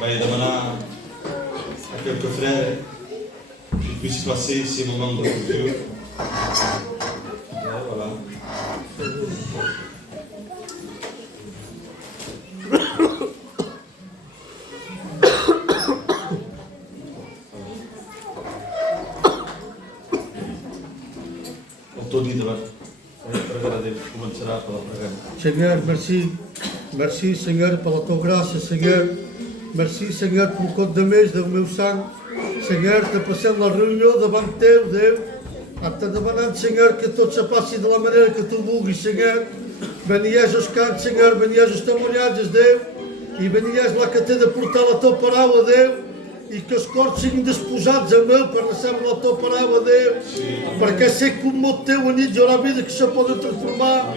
vais demander à quelques frères qu'ils puissent passer ces moments de Dieu. Voilà. Seigneur, merci. Merci, Seigneur, pela tua graça, Senhor. Merci, Senhor, pelo corpo da mesa, do meu sangue. Senhor, te passando na reunião davante teu, Deus. Até demandando, Senhor, que todos se passem da maneira que tu vulgues, Senhor. Benias os cantos, Senhor, benias os testemunhados, Deus. E benias lá que te de portar a tua palavra, Deus. E que os corpos sejam despojados a meu para receber a tua palavra, Deus. Para que assim como o teu anilho de a vida que se pode transformar,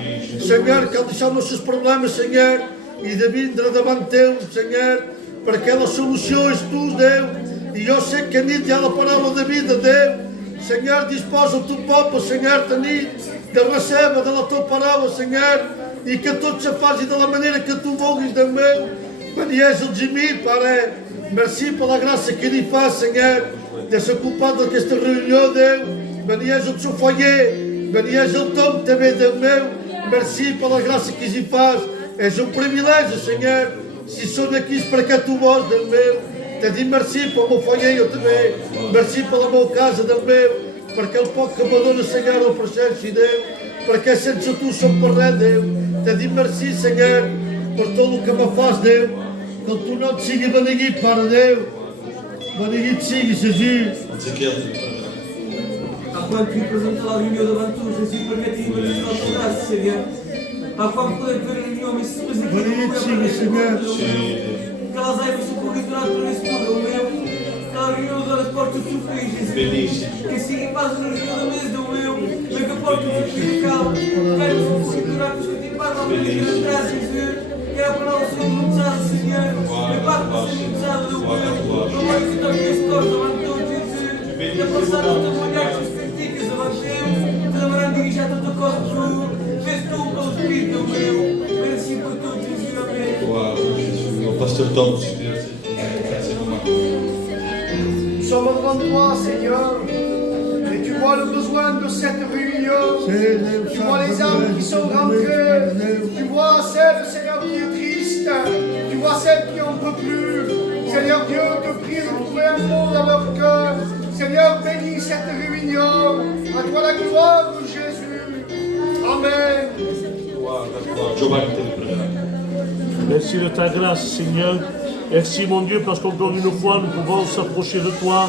Senhor, que deixamos os seus problemas, Senhor, e de vinda davante teu, Senhor, para que elas soluções tu, Deus. E eu sei que anilho de a palavra da vida, Deus. Senhor, disposa o teu povo, Senhor, Tani, que receba da tua palavra, Senhor, e que todos se fazem da maneira que tu vulgues, Deus meu. Benias o de mim, Pai. Merci pela graça que lhe faz, Senhor, de se ocupar desta reunião, Deus. Benias o seu foyer, benias o tom também, Deus meu. Merci pela graça que lhe faz. És um privilégio, Senhor. Se sou aqui para que tu voz, Deus meu. Te digo merci pelo meu foyer, eu também. Merci pela minha casa, Deus meu. Para que ele pode que me done, Senhor, o processo, Deus. Para que sentes o tu sobre Deus. Te digo merci, Senhor, por tudo o que me faz, Deus. Que tu não te sigas, Banigui, para Deus. Banigui te siga, Jesus. Enquanto me apresenta lá a reunião da Bantu, Jesus permite-me manifestar a tua graça, Senhor. Há quando poder ver a reunião, mas aqui Banigui te siga, Senhor. Que elas aí me socorrido durante todo esse tudo, o meu. Que a reunião das portas do feliz, Jesus. Que siga em paz na reunião da mesa, o meu. Que a porta do feliz calma. Quero me socorrido durante os que em paz na mesa de trás, Jesus. Quero para o Senhor lutar, Senhor. Eu pago para o Senhor lutar, do meu. Não vai ficar com esse corpo, levantou, Jesus. E a passar outra mulher que os criticas, levanteu. Te lembrando de já tanto corpo, fez tu pelo Espírito, meu. Merci por tudo, Jesus, amém. O pasteur Tom, se Nous sommes devant toi, Seigneur, et tu vois le besoin de cette réunion. Tu vois les âmes qui sont rentrées. Tu vois celles, Seigneur, qui est triste. Tu vois celles qui n'en peuvent plus. Seigneur Dieu, te prie de trouver un mot dans leur cœur. Seigneur, bénis cette réunion. À toi la gloire, Jésus. Amen. Merci de ta grâce, Seigneur. Merci, mon Dieu, parce qu'encore une fois, nous pouvons s'approcher de toi.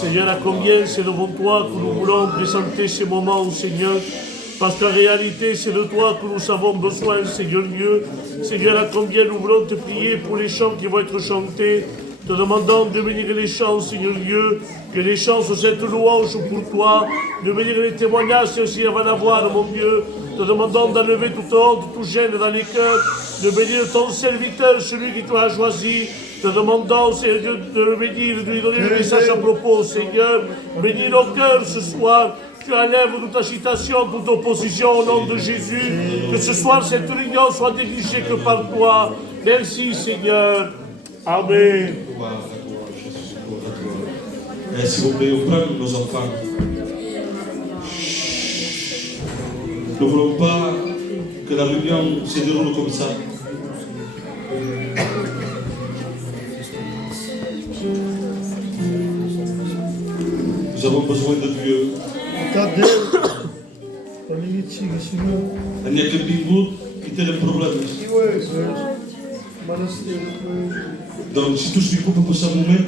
Seigneur, à combien c'est devant toi que nous voulons présenter ces moments, Seigneur. Parce qu'en réalité, c'est de toi que nous avons besoin, Seigneur Dieu. Seigneur, à combien nous voulons te prier pour les chants qui vont être chantés. Te demandant de bénir les chants, Seigneur Dieu. Que les chants soient cette louange pour toi. De bénir les témoignages aussi avant d'avoir, mon Dieu. Te demandant d'enlever toute honte, tout gêne dans les cœurs. De bénir ton serviteur, celui qui t'a choisi. Te demandant, Seigneur Dieu, de le bénir, de lui donner le message à propos, Seigneur. Bénis nos cœurs ce soir. Tu enlèves toute agitation, toute opposition au nom de Jésus. Que ce soir, cette réunion soit dirigée que par toi. Merci, Seigneur. Amen. S'il vous plaît, on prend nos enfants. Nous ne voulons pas que la réunion se déroule comme ça. Nous avons besoin de Dieu. Il n'y a que Bingo qui tem le problème. Donc, si tout ce qu'il faut pour ça moment,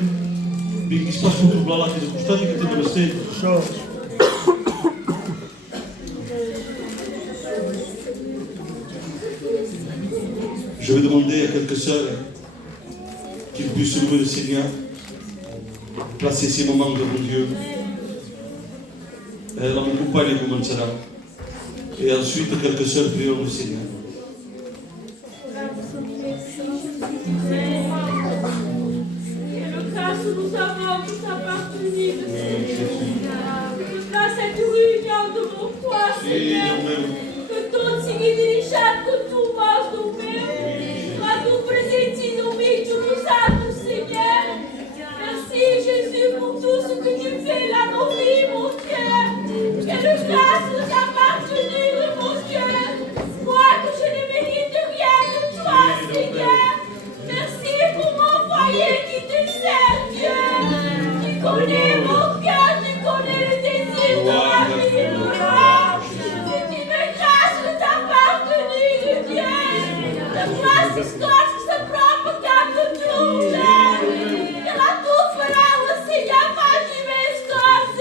il se passe pour tout là qui est constant et qui est resté. Je vais demander à quelques sœurs qu'ils puissent louer le Seigneur, placer ces moments devant Dieu. La mon compagne commencera. Et ensuite, quelques sœurs prieront le Seigneur. Nous avons tous appartenu de cette réunion devant toi, Seigneur. Que ton signe chaque que tu vas nous faire. Quand nous présentons nos vies, tu nous as corps qui se propagent de tout, que la tout fera le Seigneur fasse mes corps.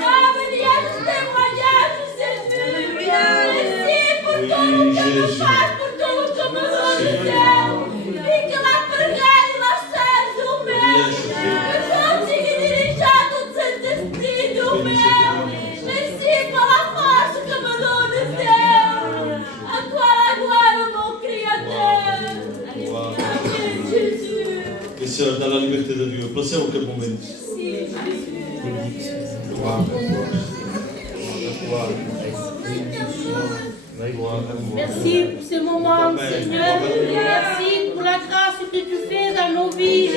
Ah, bénis ce témoignage, Jésus. Merci pour tout le que nous fasse, pour tout le que nous donne, et que la prière de la chair du même, que continue de diriger tout cet esprit du même. Merci pour la force que me donne Dieu. À toi la gloire, mon Créateur. Amen, Jésus. Les sœurs, dans la liberté de Dieu, placez au cœur moment. Merci, Jésus. Merci pour ce moment, Seigneur. Merci pour la grâce que tu fais dans nos vies,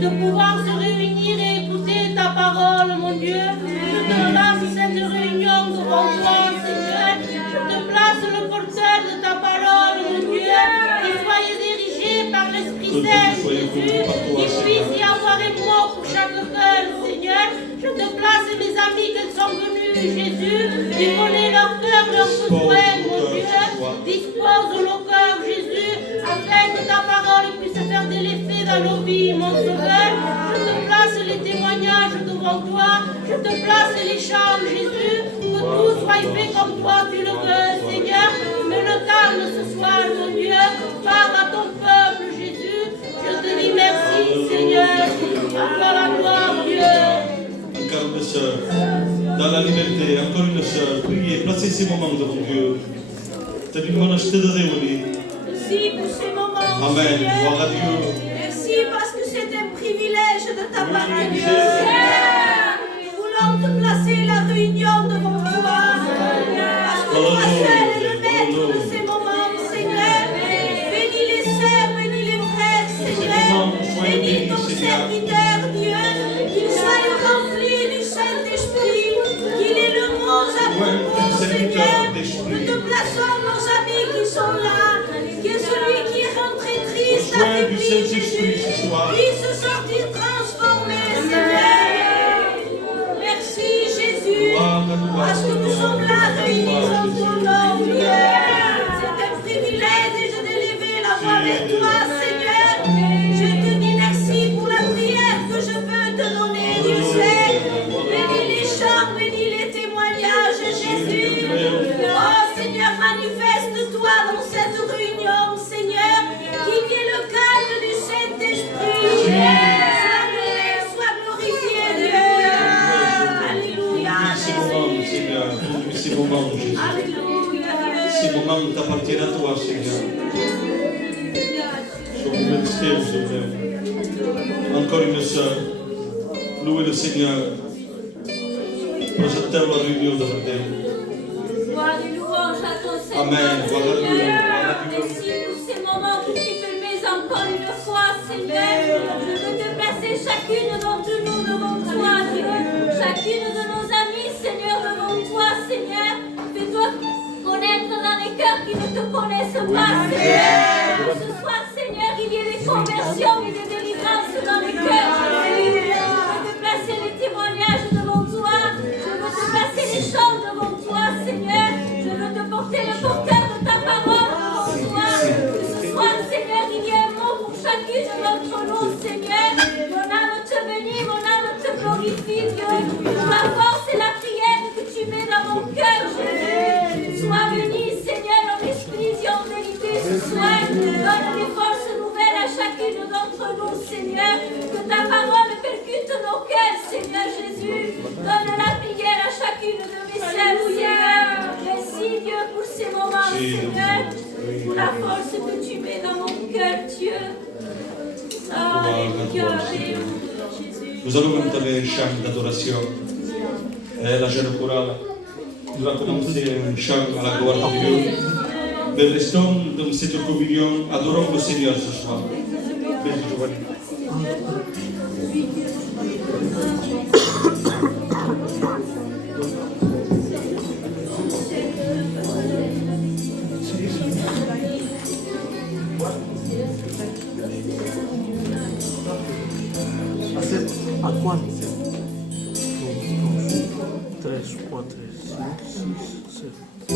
de pouvoir se réunir et écouter ta parole, mon Dieu. Je te place cette réunion devant toi, Seigneur. Je te place le porteur de ta parole, mon Dieu. Qu'il soit dirigé par l'Esprit Saint, Jésus. Qu'il puisse y avoir un mot pour chaque cœur, Seigneur. Je te place mes amis qui sont venus, Jésus. Tu connais leur cœur, leurs besoins, mon Dieu. Dispose nos cœurs, Jésus, afin que ta parole puisse faire de l'effet dans nos vies, mon Sauveur. Je te place les témoignages devant toi. Je te place les chants, Jésus. Que tout soit fait comme toi tu le veux, Seigneur. Mais le calme ce soir, mon Dieu. Parle à ton peuple, Jésus. Je te dis merci, Seigneur. À toi la gloire, Dieu. Encore une sœur, dans la liberté, encore une sœur, priez, placez ces moments devant Dieu. C'est une bonne acheté de Dieu. Merci pour ces moments, Amen. Seigneur. Gloire à Dieu. Merci parce que c'est un privilège de ta part, Dieu. Nous voulons te placer la réunion devant toi. Parce que toi seul es le maître de ces moments, Seigneur. Bénis les sœurs, bénis les frères, Seigneur. Bénis ton serviteur, Dieu. Qu'il soit rempli du Saint-Esprit. Qu'il ait le mot à propos, Seigneur. Nous te plaçons nos amis qui sont là. Que celui qui est rentré triste, affaibli, Jésus, puisse sortir transformé, Seigneur. Merci, Jésus, parce que nous sommes là réunis en ton nom, Dieu. C'est un privilège de lever la voix vers toi, Seigneur. Je te dis merci pour la prière que je peux te donner, Dieu sait. Bénis les chants, bénis les témoignages, Jésus. Oh, Seigneur, manifeste-toi dans cette réunion, Seigneur. Qu'il y ait le calme du Saint-Esprit. Sois glorifié, Dieu. Alléluia. Ces moments, Seigneur, conduis ces moments, Jésus. Alléluia. Ces moments t'appartiennent à toi, Seigneur. Sois remercié, Seigneur. Encore une sœur, louez le Seigneur. Projetez la réunion devant Dieu. Gloire et louange à ton Seigneur. Amen. Gloire à Dieu. Merci pour ces moments que tu permets encore une fois, Seigneur. Je veux te placer chacune d'entre nous devant toi, Dieu. Chacune de nos amis, Seigneur, devant toi, Seigneur. Fais-toi connaître dans les cœurs qui ne te connaissent pas, Seigneur. Ce soir, Seigneur, il y ait des conversions et des délivrances dans les cœurs, Jésus. Je veux te placer les témoignages devant toi. Je veux te placer les chants devant toi, Seigneur. Je veux te porter le porteur de ta parole devant toi. Que ce soir, Seigneur, il y ait un mot pour chacune d'entre nous, Seigneur. Mon âme te bénit, mon âme te glorifie, Dieu. Pour la force et la prière que tu mets dans mon cœur, Jésus. Sois béni, Seigneur, en esprit et en vérité ce soir. Donne des forces nouvelles à chacune d'entre nous, Seigneur. Que ta parole percute nos cœurs, Seigneur Jésus. Donne la prière à chacune de mes sœurs, Seigneur. Merci, Dieu, pour ces moments, Seigneur. Pour la force que tu mets dans mon cœur, Dieu. Alléluia, Alléluia, Jésus. Nous allons maintenant un chant d'adoration. La jeune chorale nous va commencer un chant à la gloire de Dieu. Mais restons dans cette communion, adorons le Seigneur ce soir. Merci, Giovanni. À quoi 13, 3, 13, 5, 6, 7.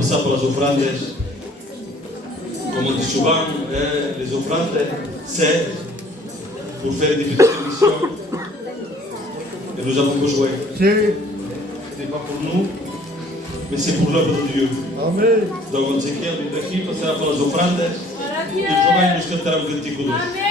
pasar por las ofrandas. Comme on dit souvent, les offrandes, c'est pour faire des petites missions. Et nous avons besoin. Sí. Ce n'est pas pour nous, mais c'est pour l'œuvre de Dieu. Amén. Donc on se queda de aquí, pasará por las ofrandas. Y Giovanni nos cantará un cántico dulce.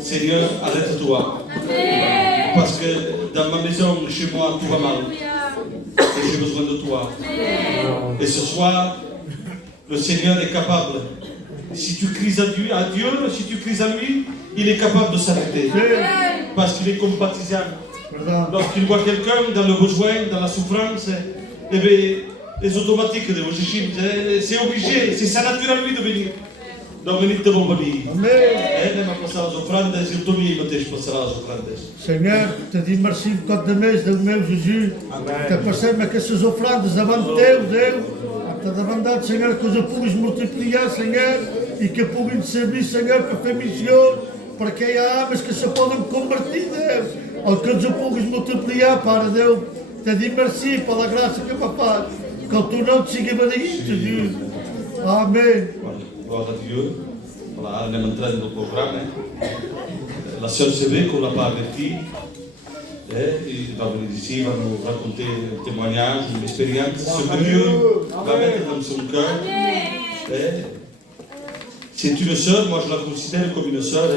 Seigneur, arrête-toi. Parce que dans ma maison, chez moi, tout va mal. Et j'ai besoin de toi. Et ce soir, le Seigneur est capable. Si tu cries à Dieu, si tu cries à lui, il est capable de s'arrêter. Parce qu'il est compatissant. Lorsqu'il voit quelqu'un dans le besoin, dans la souffrance, eh bien, c'est automatique de c'est obligé, c'est sa nature à lui de venir. Donc venite vom venir. Anem a passar les ofrandes i el Toni mateix passarà les ofrandes. Senyor, te dic merci un cop de més del meu Jesús, que passem aquestes ofrandes davant teu, Déu, te demandat, Senyor, que us puguis multiplicar, Senyor, i que puguin servir, Senyor, per fer missió, perquè hi ha homes que se poden convertir, Déu. El que ens puguis multiplicar, Pare Déu, te dic merci per la gràcia que m'ha fet, que el teu nom sigui beneït, Jesús. Amén. Gloire à Dieu. Voilà, on est en train de programme. La sœur Sébé, qu'on l'a pas averti, il va venir ici, il va nous raconter un témoignage, une expérience, ce que Dieu va mettre dans son cœur. C'est une sœur, moi je la considère comme une sœur,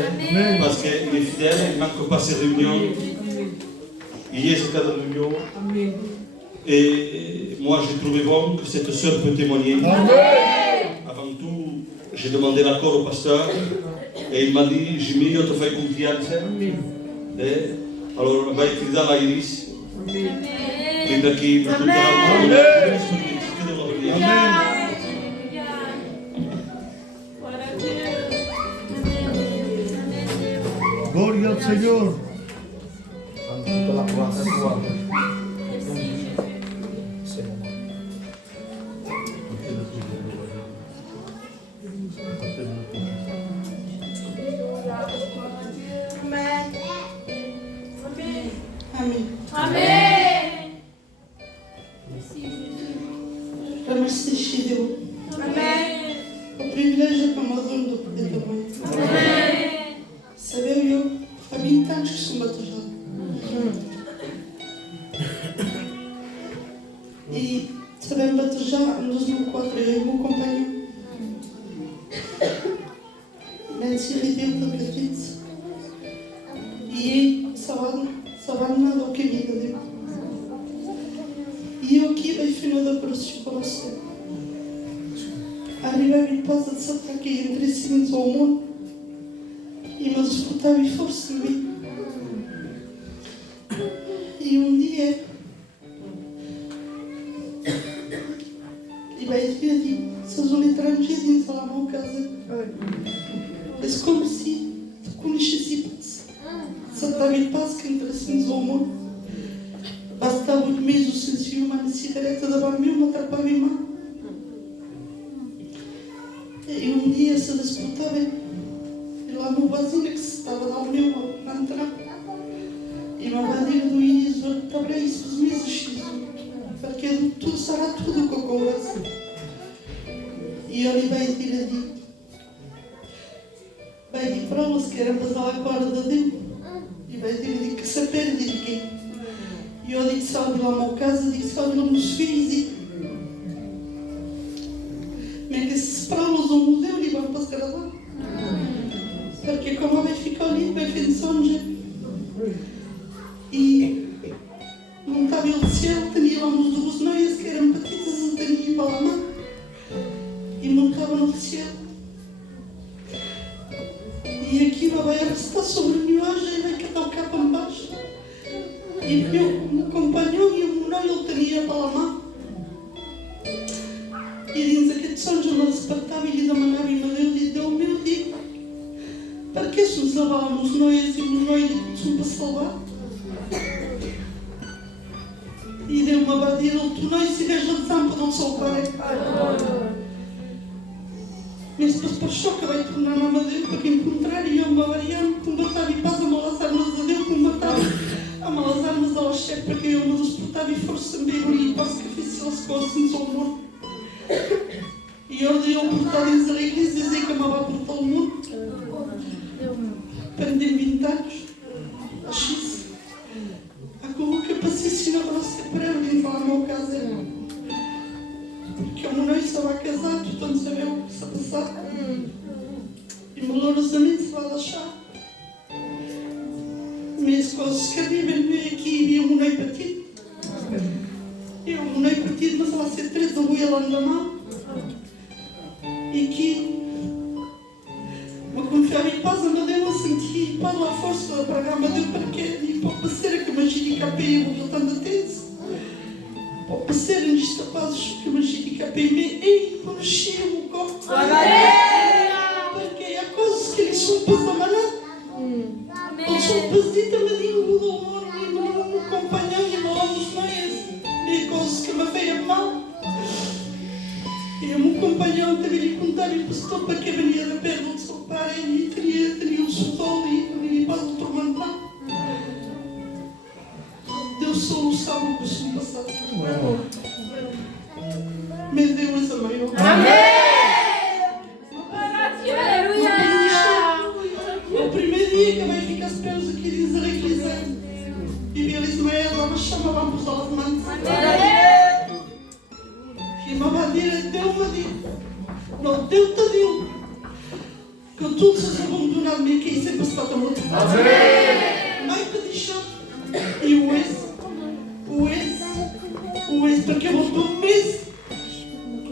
parce qu'elle est fidèle, elle ne manque pas ses réunions. Il y a ce cas de réunion. Et moi j'ai trouvé bon que cette sœur peut témoigner. Avant tout, j'ai demandé l'accord au pasteur et il m'a dit, Jimmy, je te fais confiance. Alors, on va écrire à l'Iris. Vindre aquí, me Gloria al Señor. O privilégio que me dão do poder da mãe. Sabeu eu 20 anos que sou batizada. E sabemos batejar em 2004, eu e o meu companheiro. Mas ele deu da petite. E sabe nada o que a vida deu. E eu aqui bem final da operação. Arriba a passa de Santa aqui entre si ao mundo. E me despertava e força de mim. E dia e vai dizer, se os estrangeiros dentro da minha casa, é como se conhecesse Santa paz que entre si ao mundo. Bastava 8 meses sem uma cigareta da mão, uma trapa de mão. E dia se disputava, e lá no vazio que se estava lá o meu na entrada. E uma bandeira do Início, também isso, os meses, porque tudo será tudo com a conversa. E ele vai dizer, vai dizer para eles que era passar a corda dele. E vai dizer que se perde de quem. E eu digo, salve lá na casa, digo, salve lá nos filhos. Mas que se para eles ao museu, eles vão passar lá. Porque como vai ficar ali, vai ficar sonho. E não estava ele de céu, tinha lá uns duas noias que eram petitas, não tinha para lá mão. E não estava no céu. E aqui vai estar sobre a nuagem e vai catar o capa embaixo. E o meu companheiro e o meu noivo tinha para lá mão. E diz aqui de São João, se partava e lhe demanava e me deu, e deu o meu digo. Para que se nos lavávamos noias e os noios para salvar? E deu uma badida, tu não se veja de zampa, não sou pai. Mas depois para choque vai tornar na madeira para encontrar e eu me avariando, com batava e paz a malas armas a Deus, com batava a malas armas ao chefe para que eu me despertava e força me e passo que fiz elas coisas sem sou morto. E eu dei a oportunidade de igreja dizer que amava por todo o mundo. Perdi 20 anos, a X. Como que eu passei assim na nossa prega e falar no meu caso. Porque eu não estava casado, portanto sabia o que se passava. E melhorosamente se vai deixar. Mas coisas que veio aqui e vi um monei partido. Eu um monei partido, mas ela ser 3 da boia lá na mão. E que me confiava em paz, me deu a sentir para a força para cá, me deu para quê? E para passar que me giricapeia, vou voltando a tese. Para passar nesta paz que me giricapeia, e conhecia o corpo. Porque há coisas que eles são para amarar. Eles são para dizer também o amor, e me acompanham e me levamos mais. E coisas que me feiam mal. E o meu companheiro teve de contar e postou para que venia da perna do seu pai e teria um sol e para o tormentar. Deus só não sabe o que se passar. Mas Deus é maior. O primeiro dia que vai ficar os pés aqui diz a igreja e vi a Ismael, nós chamávamos aos mãos. E uma madeira deu-me a Deus. Não deu-te a Deus. Que tudo se abandonado me que sempre está tão muito. Ai que deixou. E o ex, porque voltou um mês.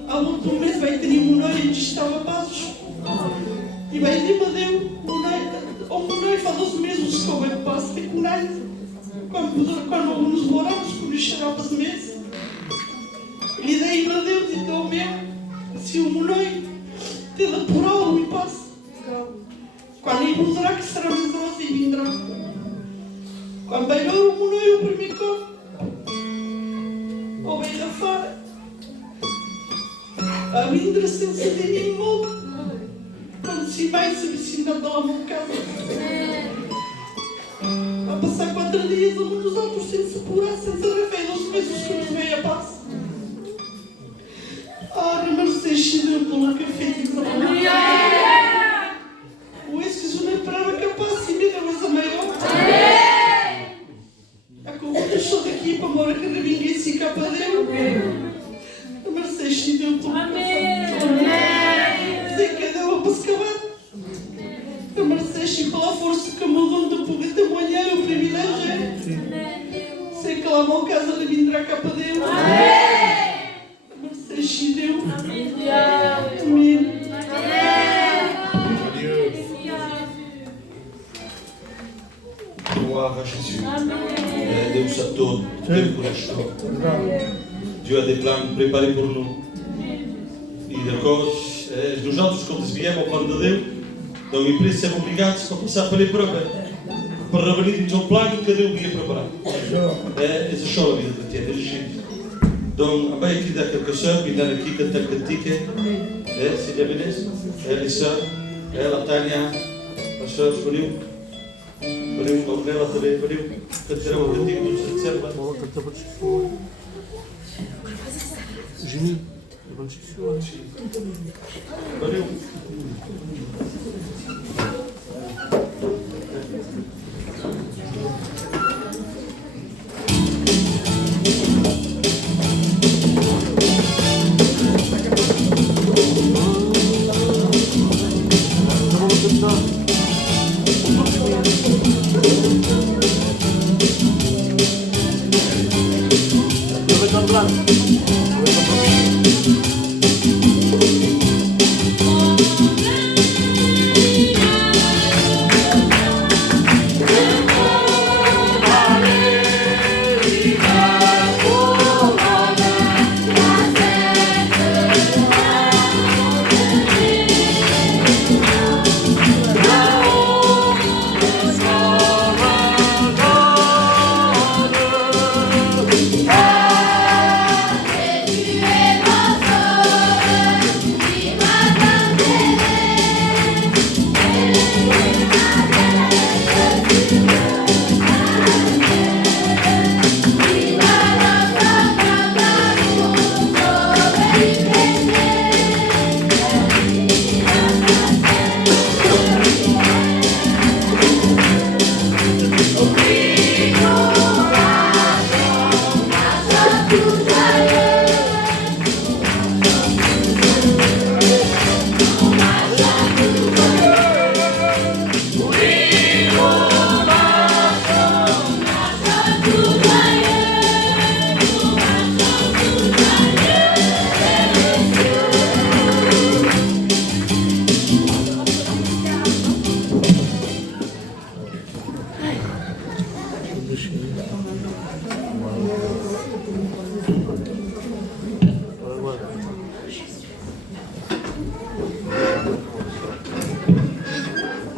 Ao voltar um mês vai ter um noivo que estava baixo. E vai ter a Deus. O noivo faz 12 meses que eu passo de cunai. Quando nos moramos, quando chegava os meses. E daí a Deus e deu mesmo, se o monoi te dá por algo e passa. Quando ele usará que será miseroso e vindrá. Quando vai ver o monoi o primeiro corpo, ou vem lá fora, a vindra sem se ter nenhum quando se vai se vicinando da minha casa. A passar 4 dias uns nos outros sem se apurar, sem se arrefeir, 2 meses que nos veio a paz. Ora, mas se enchido pelo café de trabalho. O ex que já não esperava capaz de me dar mais a maior. Sei que lá vão casa de vir cá para Deus. Merci Deus. Amém. Gloire à Jésus. Deus a todo, tempo restou. Dieu a des plans préparés pour nous. E depois, nos outros, quando viemos ao plano de Deus, então, e por isso, somos obrigados a passar pela prova. Para revelar-nos um plano que Deus ia preparar. Essa é só a vida de ter, gente. Então, a bem aqui da canção, e dar aqui cantar cantica, se já beleza, Elissa, ela, Tânia, a senhora escolheu. Valeu, a Brunella também, valeu. Cantará um cantigo do Serva. Jimmy, Valeu.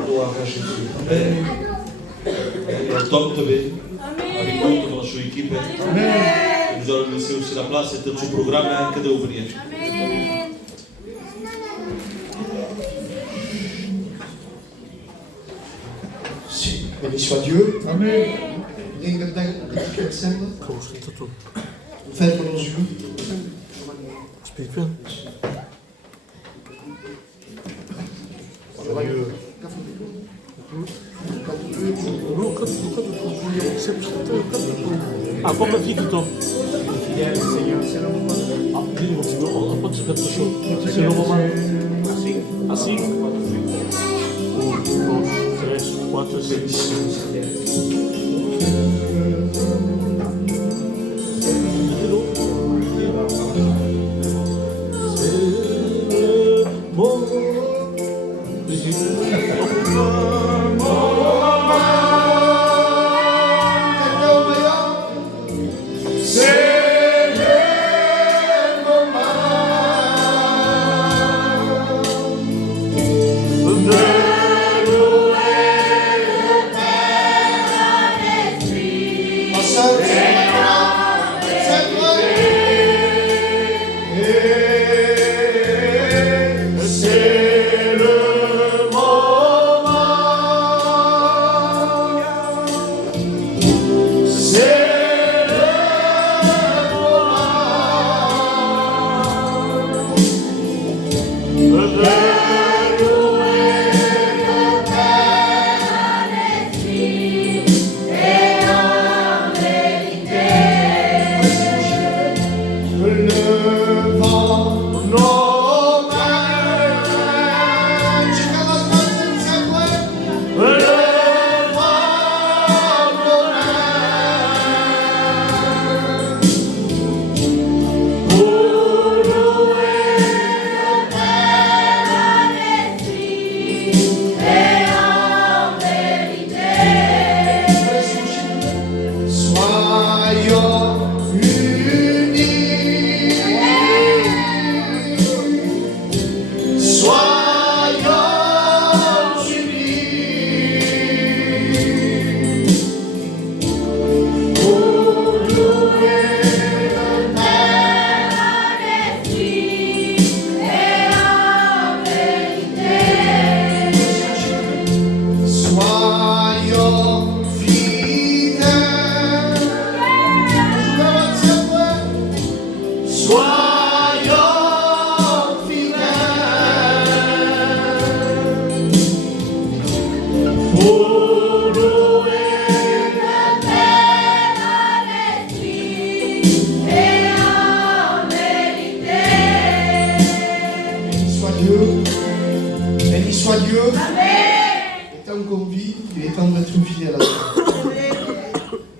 Gloire à Jésus. Et Tom também, avec toute la sua équipe. Nous allons laisser aussi la place et tout ce programme que Deus venir. Béni soit Dieu. Amen. Ik denk dat ik het zenden. Ferme nos yeux. Spirituel. Ah, comme la fille qui tombe. Ah, dis-moi, on va pas se mettre chaud. C'est le moment. Assis. 1, 2, 3, 4, 5. Amen. Et tant qu'on vit, il est temps d'être fidèle à Dieu.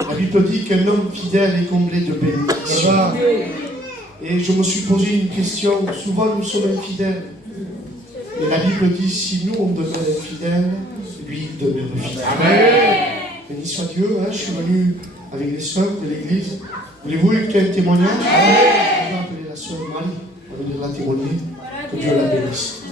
La Bible dit qu'un homme fidèle est comblé de bénédictions. Et je me suis posé une question. Souvent nous sommes infidèles. Et la Bible dit, si nous on demeure infidèles, lui il demeure fidèle. Béni soit Dieu, je suis venu avec les sœurs de l'église. Voulez-vous écouter un témoignage? Je vais appeler la sœur Marie, on va venir la témoigner. Que Dieu la bénisse.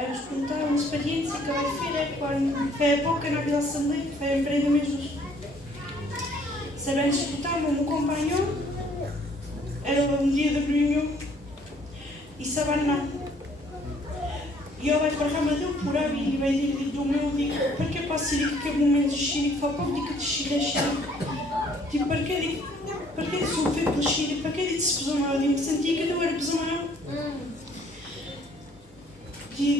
Vamos contar uma experiência que vai ter quando foi há pouco na Assembleia, foi em Pereira mesmo. Sabendo escutar, me acompanhou, era um dia de reunião e sabia nada. E eu vai para a cama dele, por aí, e vai dizer do meu, digo, para que posso ir que é o momento de xiri, que foi pouco, digo que te xiri, tipo, para que digo, para que sou feio pelo xiri, para que digo se pesou mal, digo, sentia que eu era pesou mal.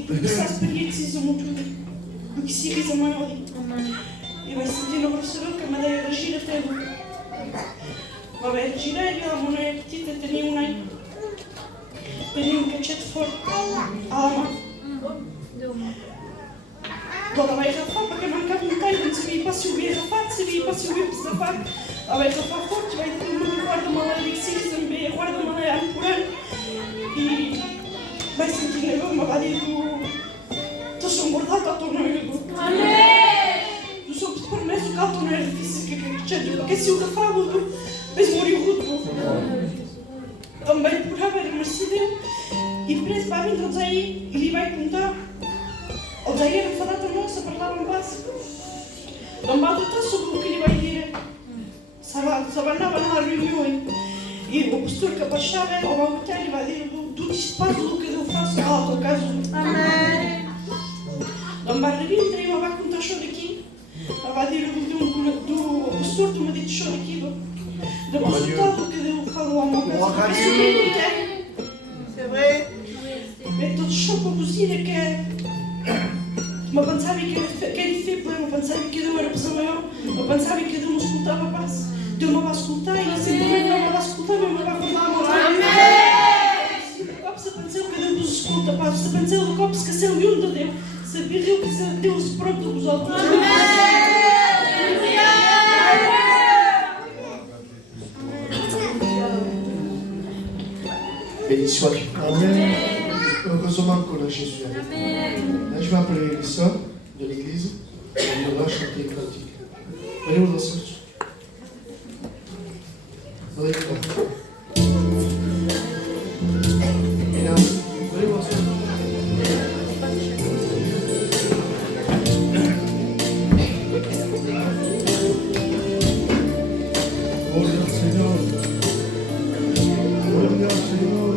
Porque se a experiência muito do que se fez a maior e vai sentir no professor que a madeira gira até vai ver girar e a mão é petita, tem um cachete forte a alma toda vai rafar para que não cabe um caio, não sabia para se ouvir rafar, sabia para se ouvir rafar, a vai rafar forte, vai ter uma guarda-malha que se também a guarda-malha a apurar e vai sentir na mão, vai dizer estou só engordado, estou noivo. Eu sou de promessa que estou não é difícil, que é porque se o rafava, mas morreu tudo. Também por haver merecido e preso para vir a aí, ele vai contar. O daí era falar da nossa, parlava básico. Não bate tanto sobre o que ele vai dizer. Sabanava na reunião e o pastor que abaixava, o bagueteiro, ele vai dizer do despacho do que eu faço ao teu caso. Amém. Não vai vir, entrei, vai contar show daqui. Vai dizer do pastor que me disse show daqui. Do resultado que eu falo ao meu caso. C'est vrai. Mais todo show para cozinhar que é. Ma pensava que ele fez plano, ma pensava que Deus era pessoa maior, ma pensava que Deus me escutava a paz. Deus me vai escutar e simplesmente não me vai escutar, mas me vai acordar a morar. Amém! Se você pensou que Deus nos escuta, pá, se pensou que você esqueceu de onde Deus, sabia que Deus pronto nos outros. Amém! Béni soit Dieu. Amen. Heureusement qu'on a Jésus avec nous. Là, je vais appeler les sœurs de l'église et on va chanter une cantique. Venez vous danser. Venez vous danser. Et là, venez vous danser. Gloria al Señor. Gloria al Señor.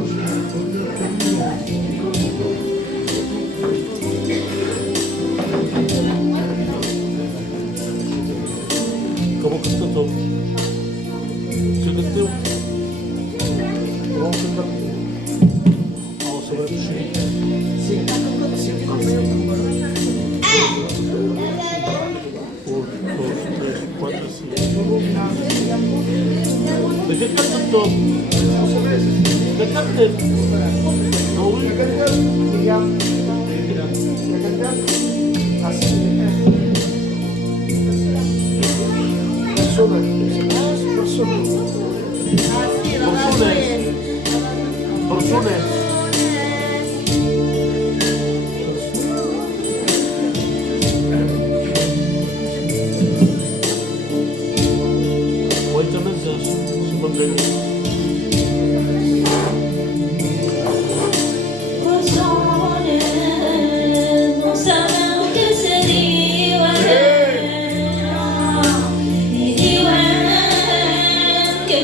Como canta todo? Você cantou? Vamos cantar. Vamos saber do Chico. Sim. Quatro, cinco. Mas ele canta todo. Ele canta. Não, ele canta. Personas. Hoy también se mantiene.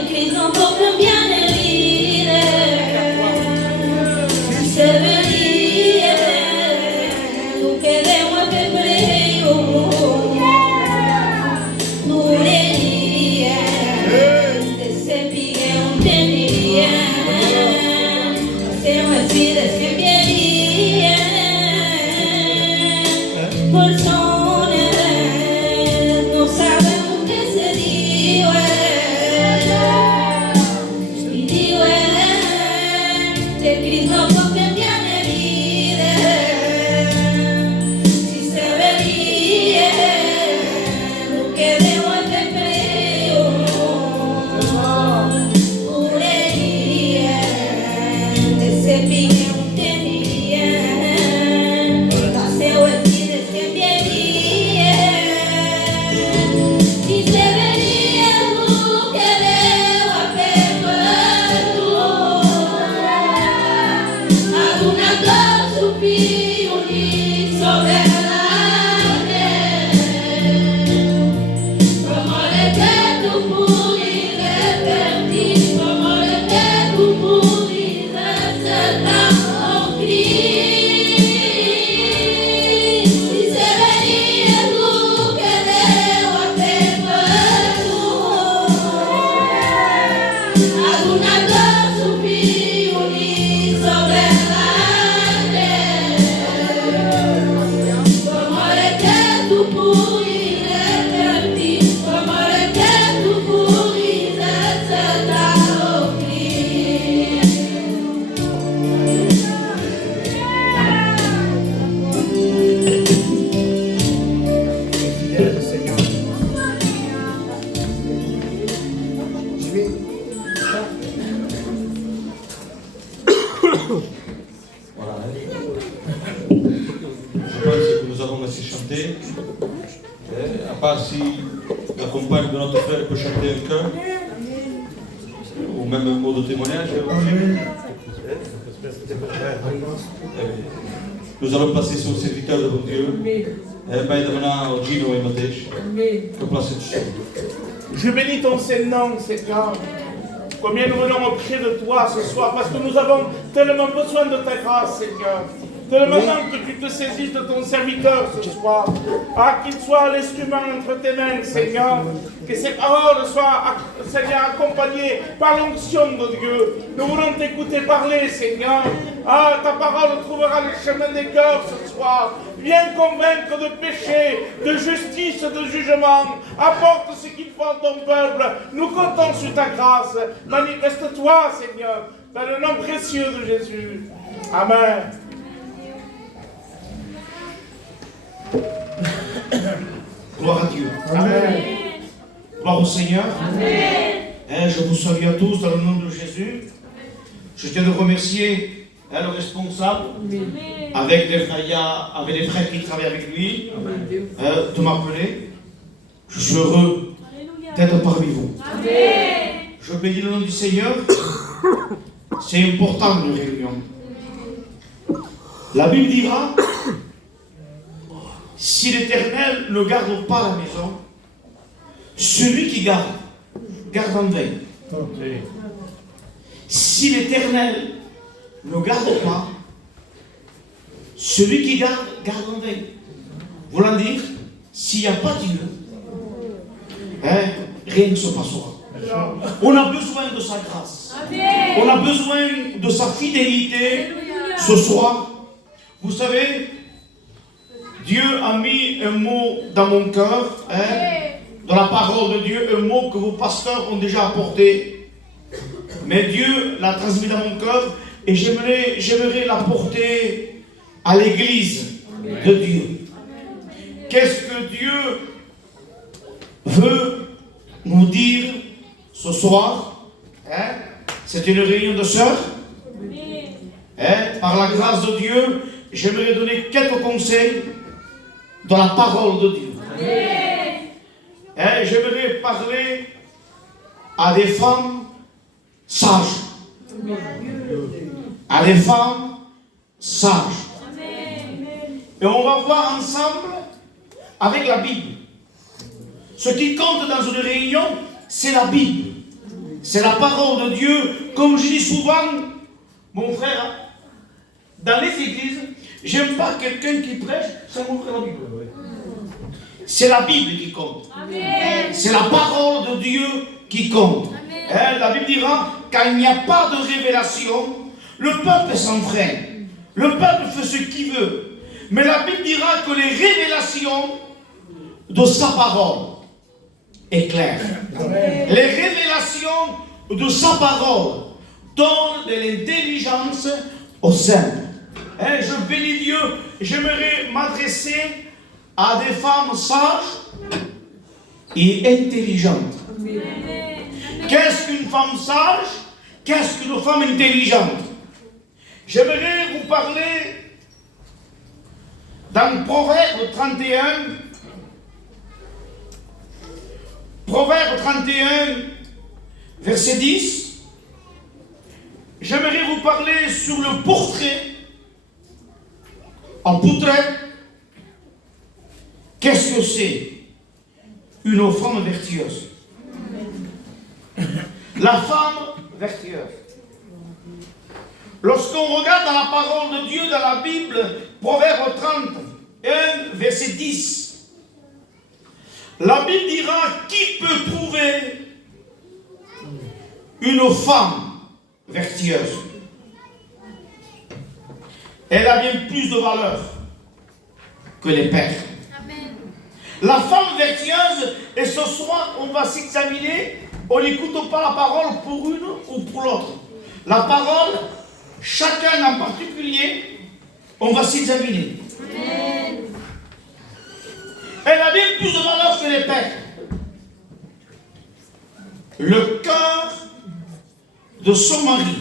Crise en dopo che viene vide, si se vería, lo que debo hacer creo, unería, de ese pique un tenía, paseo el fin de ese vería, si se vería lo que debo hacer tú, ad una cosa superiore sobre la amore che tu puri reperti, amore che tu puri reservare si se vería lo que debo hacer tú, ad una cosa superiore sobre la amore che tu puri reperti, amore che tu puri reservare Fidèle Seigneur. Je vais. Voilà. Je pense que nous avons assez chanté. À part si la compagne de notre frère peut chanter un chœur, ou même un mot de témoignage. Nous allons passer sur le serviteur de bon Dieu. Vai demanar ao Gino e Mateus que place du son. Je bénis ton Saint-Nom, Seigneur. Combien nous venons auprès de toi ce soir, parce que nous avons tellement besoin de ta grâce, Seigneur. Tellement que tu te saisisses de ton serviteur ce soir. Ah, qu'il soit l'instrument entre tes mains, Seigneur. Que ces paroles soient, Seigneur, accompagnées par l'onction de Dieu. Nous voulons t'écouter parler, Seigneur. Ah, ta parole trouvera le chemin des cœurs ce soir. Viens convaincre de péché, de justice, de jugement. Apporte ce qu'il faut à ton peuple. Nous comptons sur ta grâce. Manifeste-toi, Seigneur, dans le nom précieux de Jésus. Amen. Gloire à Dieu. Amen. Gloire au Seigneur. Amen. Je vous salue à tous dans le nom de Jésus. Je tiens de remercier le responsable, avec les frères qui travaillent avec lui, de m'appeler. Je suis heureux d'être parmi vous. Amen. Je bénis le nom du Seigneur. C'est important une réunion. La Bible dira, si l'Éternel ne garde pas la maison, celui qui garde, garde en vain. Si l'Éternel ne garde pas, celui qui garde, garde en vain. Voulant dire, s'il n'y a pas Dieu, rien ne se passera. On a besoin de sa grâce. Amen. On a besoin de sa fidélité ce soir. Vous savez, Dieu a mis un mot dans mon cœur, dans la parole de Dieu, un mot que vos pasteurs ont déjà apporté. Mais Dieu l'a transmis dans mon cœur et j'aimerais l'apporter à l'église de Dieu. Qu'est-ce que Dieu veut nous dire ce soir? C'est une réunion de sœurs. Par la grâce de Dieu, j'aimerais donner quelques conseils dans la parole de Dieu. J'aimerais parler à des femmes sages. À des femmes sages. Et on va voir ensemble avec la Bible. Ce qui compte dans une réunion, c'est la Bible. C'est la parole de Dieu. Comme je dis souvent, mon frère, dans les églises, j'aime pas quelqu'un qui prêche sans montrer la Bible. C'est la Bible qui compte. C'est la parole de Dieu qui compte. La Bible dira, quand il n'y a pas de révélation, le peuple s'enfreint. Le peuple fait ce qu'il veut. Mais la Bible dira que les révélations de sa parole est claire. Les révélations de sa parole donnent de l'intelligence aux simples. Hein, je bénis Dieu. J'aimerais m'adresser à des femmes sages et intelligentes. Qu'est-ce qu'une femme sage? Qu'est-ce qu'une femme intelligente? J'aimerais vous parler dans Proverbe 31. Proverbe 31, verset 10. J'aimerais vous parler sur le portrait en portrait. Qu'est-ce que c'est une femme vertueuse? La femme vertueuse. Lorsqu'on regarde dans la parole de Dieu, dans la Bible, Proverbe 31, verset 10, la Bible dira: qui peut trouver une femme vertueuse? Elle a bien plus de valeur que les pères. La femme vertueuse, et ce soir, on va s'examiner. On n'écoute pas la parole pour une ou pour l'autre. La parole, chacun en particulier, on va s'examiner. Elle a bien plus de valeur que les pères. Le cœur de son mari.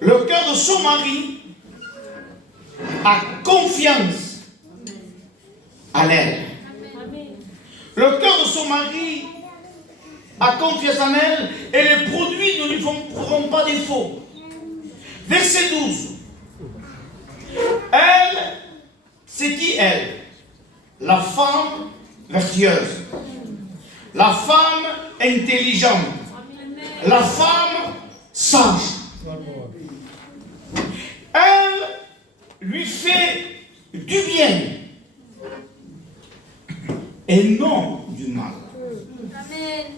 Le cœur de son mari a confiance en elle. Le cœur de son mari a confiance en elle et les produits ne lui feront pas défaut. Verset 12. Elle, c'est qui elle? La femme vertueuse. La femme intelligente. La femme sage. Elle lui fait du bien et non du mal.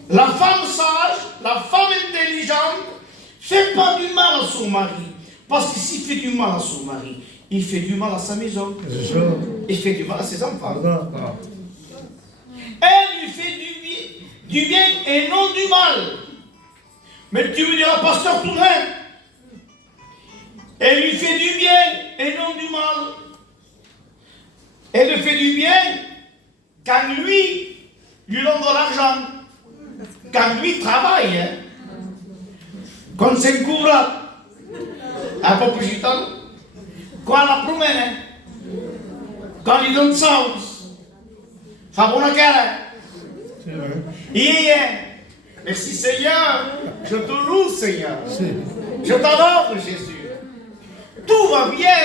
La femme sage, la femme intelligente, fait pas du mal à son mari. Parce que s'il fait du mal à son mari, il fait du mal à sa maison. Il fait du mal à ses enfants. Elle lui fait du bien et non du mal. Mais tu me diras, pasteur Tourin, elle lui fait du bien et non du mal. Elle lui fait du bien quand lui donne de l'argent. Quand lui travaille. Hein. Quand c'est cura. A proposito, quand la promène, quand il donne sens, fa buona cara. Merci Seigneur, je te loue Seigneur. Je t'adore Jésus. Tout va bien.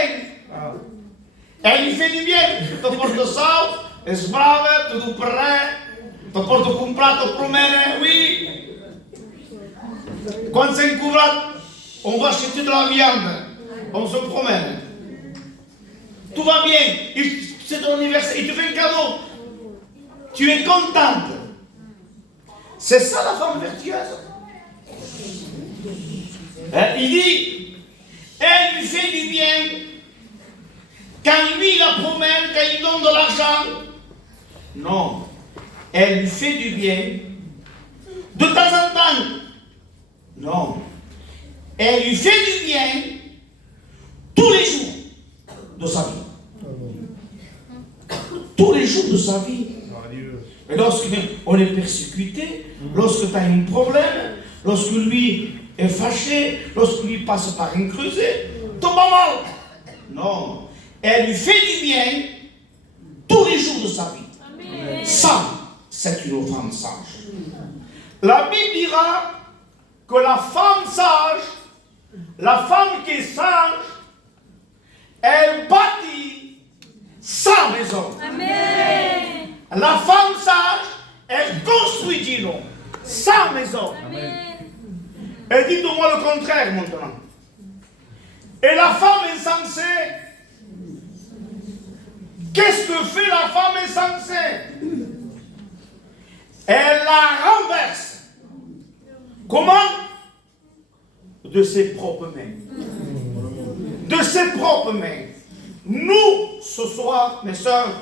Elle lui fait du bien. Tu te portes sens, es brava, tu prêt, te portes comprato promène, oui. Quand c'est couvert, on va acheter de la viande, on se promène. Tout va bien, c'est ton anniversaire, il te fait un cadeau. Tu es contente. C'est ça la femme vertueuse. Il dit, elle lui fait du bien. Quand lui la promène, quand il donne de l'argent. Non, elle lui fait du bien. De temps en temps. Non. Elle lui fait du bien tous les jours de sa vie. Tous les jours de sa vie. Et lorsqu'on est persécuté, lorsque tu as un problème, lorsque lui est fâché, lorsque lui passe par un creuset, tombe mal. Non. Elle lui fait du bien tous les jours de sa vie. Amen. Ça, c'est une femme sage. La Bible dira que la femme sage, la femme qui est sage, elle bâtit sa maison. Amen. La femme sage, elle construit, dis-nous, sa maison. Amen. Et dites-moi le contraire maintenant. Et la femme insensée, qu'est-ce que fait la femme insensée? Elle la renverse. Comment? De ses propres mains. De ses propres mains. Nous, ce soir, mes sœurs,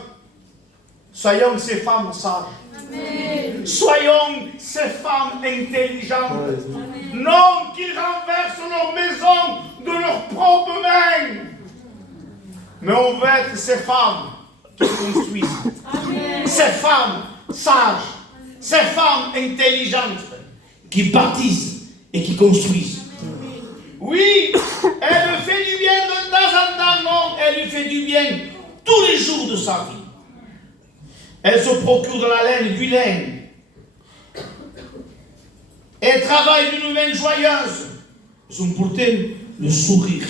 soyons ces femmes sages. Amen. Soyons ces femmes intelligentes. Amen. Non qu'ils renversent leur maison de leurs propres mains. Mais on veut être ces femmes qui construisent. Ces femmes sages, ces femmes intelligentes qui bâtissent et qui construisent. Oui, elle lui fait du bien de temps en temps, non, elle lui fait du bien tous les jours de sa vie. Elle se procure de la laine, du lin. Elle travaille d'une main joyeuse. Son porter le sourire.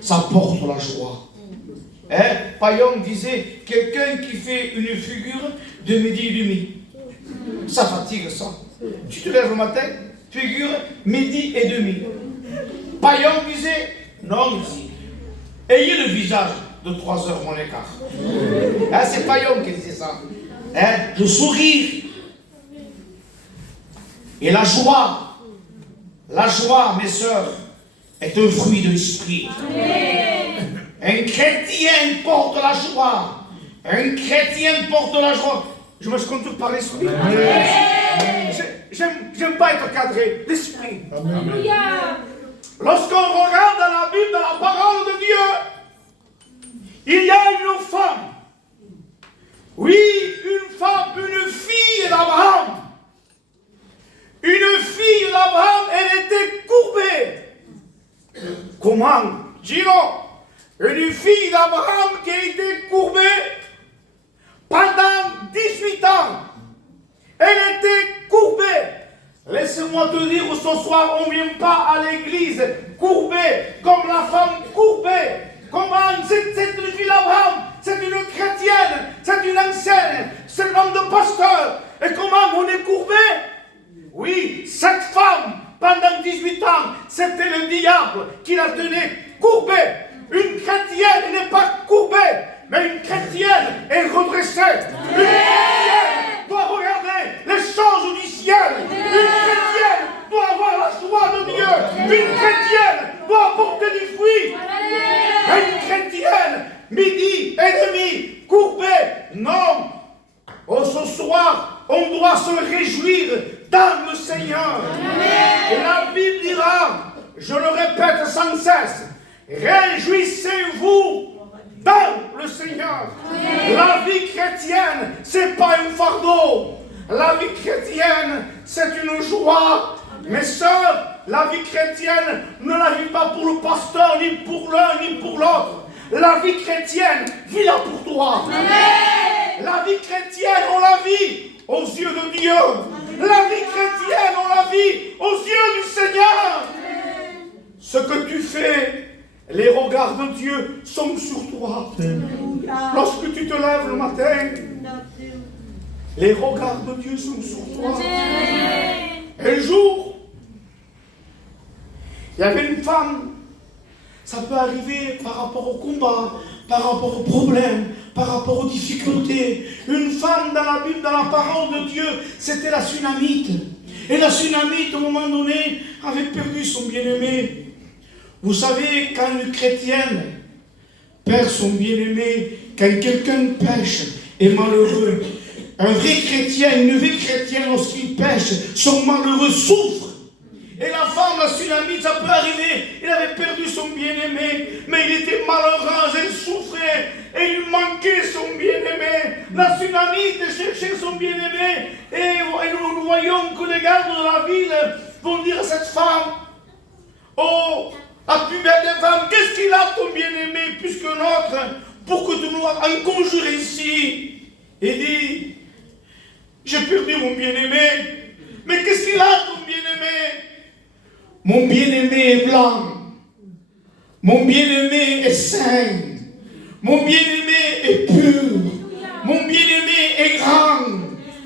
Ça porte la joie. Hein? Payon disait, quelqu'un qui fait une figure de midi et demi. Ça fatigue ça. Tu te lèves le matin, figure midi et demi. Payon disait, non, ayez le visage de 3 heures mon écart. Hein, c'est Payon qui disait ça. Hein? Le sourire. Et la joie, mes sœurs, est un fruit de l'esprit. Un chrétien porte la joie. Un chrétien porte la joie. Je me conduis par l'esprit. J'aime pas être cadré. L'esprit. Lorsqu'on regarde dans la Bible, dans la parole de Dieu, il y a une femme. Oui, une femme, une fille d'Abraham. Une fille d'Abraham, elle était courbée. Comment? Gino, une fille d'Abraham qui a été courbée pendant 18 ans. Elle était courbée. Laisse-moi te dire, ce soir, on ne vient pas à l'église courbée, comme la femme courbée. Comment cette fille d'Abraham, c'est une chrétienne, c'est une ancienne, c'est le nom de pasteur. Et comment on est courbé? Oui, cette femme, pendant 18 ans, c'était le diable qui la tenait courbée. Une chrétienne n'est pas courbée, mais une chrétienne est redressée. Une chrétienne doit regarder les choses du ciel. Une chrétienne doit avoir la joie de Dieu. Une chrétienne doit apporter du fruit. Mais une chrétienne, midi et demi, courbée, non. Oh, ce soir, on doit se réjouir dans le Seigneur. Et la Bible dira, je le répète sans cesse, réjouissez-vous dans le Seigneur. La vie chrétienne, c'est pas un fardeau. La vie chrétienne, c'est une joie. Mes sœurs, la vie chrétienne ne la vit pas pour le pasteur, ni pour l'un, ni pour l'autre. La vie chrétienne, vis-la pour toi. La vie chrétienne, on la vit aux yeux de Dieu. La vie chrétienne, on la vit aux yeux du Seigneur. Ce que tu fais, les regards de Dieu sont sur toi. Lorsque tu te lèves le matin, les regards de Dieu sont sur toi. Un jour, il y avait une femme. Ça peut arriver par rapport au combat, par rapport aux problèmes, par rapport aux difficultés. Une femme dans la Bible, dans la parole de Dieu, c'était la Sunamite. Et la Sunamite, au moment donné, avait perdu son bien-aimé. Vous savez, quand une chrétienne perd son bien-aimé, quand quelqu'un pêche, est malheureux, un vrai chrétien, une vraie chrétienne, lorsqu'il pêche, son malheureux souffre. Et la femme, la Sunamite, ça peut arriver. Il avait perdu son bien-aimé, mais il était malheureux, elle souffrait, et il manquait son bien-aimé. La Sunamite cherchait son bien-aimé, et nous voyons que les gardes de la ville vont dire à cette femme, oh, la plus belle des femmes, qu'est-ce qu'il a ton bien-aimé plus que notre, pour que tu nous en conjures ici? Et dit, j'ai perdu mon bien-aimé, mais qu'est-ce qu'il a ton bien-aimé? Mon bien-aimé est blanc. Mon bien-aimé est saint. Mon bien-aimé est pur. Mon bien-aimé est grand.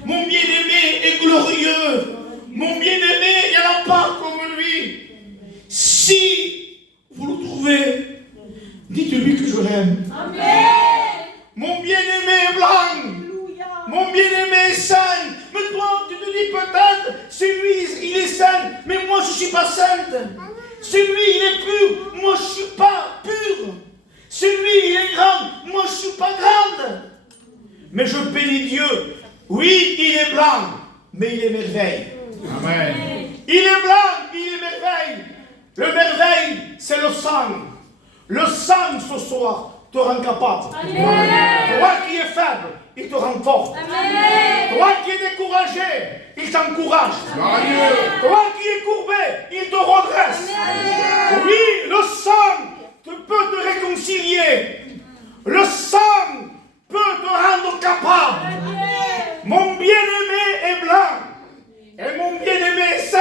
Mon bien-aimé est glorieux. Mon bien-aimé, il n'y en a pas comme lui. Si vous le trouvez, dites-lui que je l'aime. Mon bien-aimé est blanc. Mon bien-aimé est saint. Mais toi, tu te dis peut-être, c'est lui, il est saint, mais moi je ne suis pas sainte. C'est lui, il est pur, moi je ne suis pas pure. C'est lui, il est grand, moi je ne suis pas grande. Mais je bénis Dieu. Oui, il est blanc, mais il est merveille. Amen. Il est blanc, il est merveille. Le merveille, c'est le sang. Le sang ce soir te rend capable. Toi qui es faible, il te rend fort. Toi qui es découragé, il t'encourage. Toi qui es courbé, il te redresse. Oui, le sang peut te réconcilier. Le sang peut te rendre capable. Mon bien-aimé est blanc. Et mon bien-aimé est saint.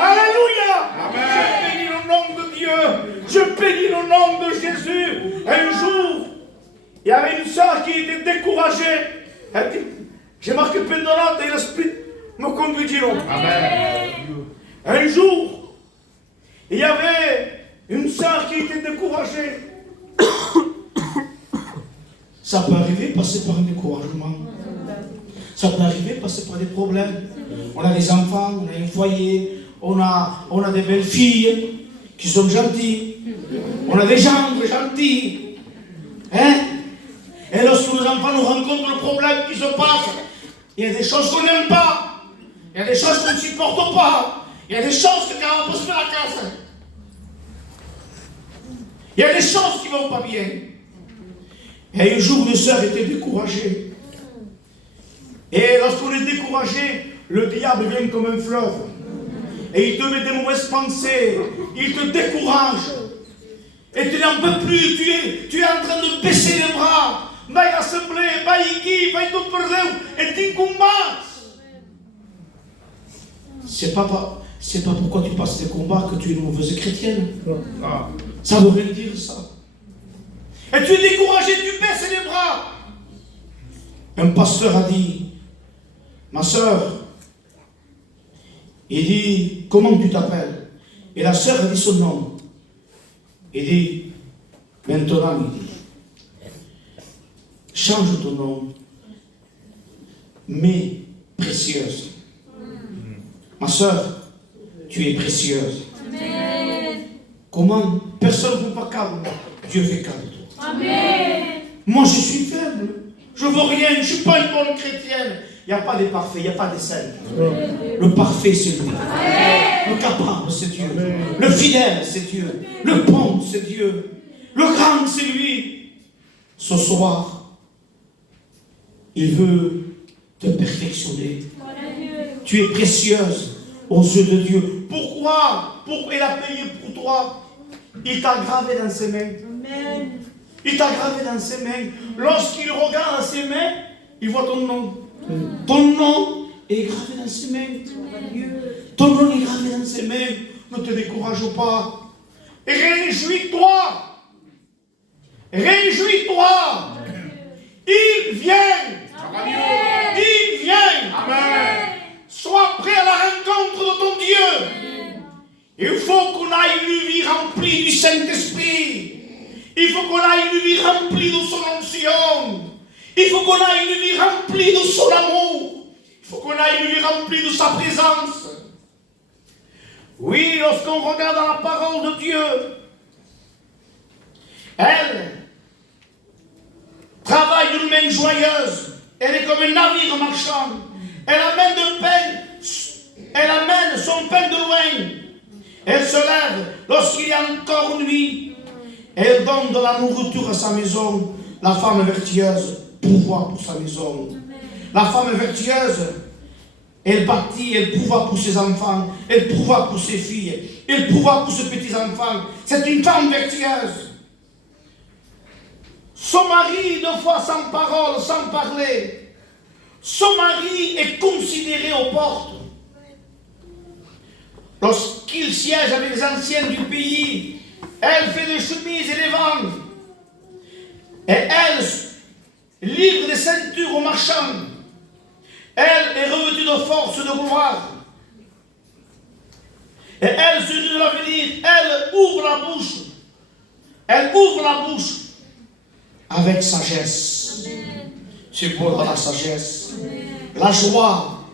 Alléluia. Je bénis le nom de Dieu. Je bénis le nom de Jésus. Un jour, il y avait une sœur qui était découragée. Elle dit, j'ai marqué pendant et l'esprit me conduidiront. Un jour, il y avait une sœur qui était découragée. Ça peut arriver passer par un découragement. Ça peut arriver passer par des problèmes. On a des enfants, on a un foyer, on a des belles filles qui sont gentilles. On a des gens gentils. Hein? Et lorsque nos enfants nous rencontrent le problème qui se passe, il y a des choses qu'on n'aime pas. Il y a des choses qu'on ne supporte pas. Il y a des choses que quand on peut se faire la casse. Il y a des choses qui ne vont pas bien. Et un jour, une sœur était découragée. Et lorsqu'on est découragé, le diable vient comme un fleuve. Et il te met des mauvaises pensées. Il te décourage. Et tu n'en peux plus. Tu es en train de baisser les bras. Vai à l'assemblée, vai ici, vai tout perdeu. Et tu combats. C'est pas pourquoi tu passes des combats que tu es une mauvaise chrétienne. Ça veut rien dire ça. Et tu es découragé, tu baisses les bras. Un pasteur a dit, ma soeur, il dit, comment tu t'appelles? Et la sœur a dit son nom. Il dit, maintenant, il dit, change ton nom, mais précieuse. Ma soeur, tu es précieuse. Amen. Comment? Personne ne peut pas calme. Dieu fait calme toi. Amen. Moi, je suis faible. Je ne veux rien. Je ne suis pas une bonne chrétienne. Il n'y a pas des parfaits, il n'y a pas des saints. Le parfait, c'est lui. Amen. Le capable, c'est Dieu. Amen. Le fidèle, c'est Dieu. Le bon, c'est Dieu. Le grand, c'est lui. Ce soir, il veut te perfectionner. Tu es précieuse aux yeux de Dieu. Pourquoi? Il a payé pour toi. Il t'a gravé dans ses mains. Amen. Il t'a gravé dans ses mains. Lorsqu'il regarde ses mains, il voit ton nom. Ton nom est gravé dans ses mains. Ton nom est gravé dans ses mains. Ne te décourage pas. Réjouis-toi. Réjouis-toi. Il vient. Amen. Il vient. Amen. Sois prêt à la rencontre de ton Dieu. Il faut qu'on aille une vie remplie du Saint-Esprit. Il faut qu'on aille une vie remplie de son onction. Il faut qu'on aille une vie remplie de son amour. Il faut qu'on aille une vie remplie de sa présence. Oui, lorsqu'on regarde dans la parole de Dieu, elle travaille d'une main joyeuse. Elle est comme un navire marchand. Elle amène son pain de loin. Elle se lève lorsqu'il y a encore nuit. Elle donne de la nourriture à sa maison. La femme vertueuse pourvoit pour sa maison. La femme vertueuse, elle bâtit, elle pourvoit pour ses enfants, elle pourvoit pour ses filles, elle pourvoit pour ses petits-enfants. C'est une femme vertueuse. Son mari, deux fois sans parole, sans parler. Son mari est considéré aux portes. Lorsqu'il siège avec les anciennes du pays, elle fait des chemises et des ventes. Et elle livre des ceintures aux marchands. Elle est revêtue de force et de gloire. Et elle se dit de l'avenir. Elle ouvre la bouche. Elle ouvre la bouche avec sagesse. C'est beau dans la sagesse. La joie.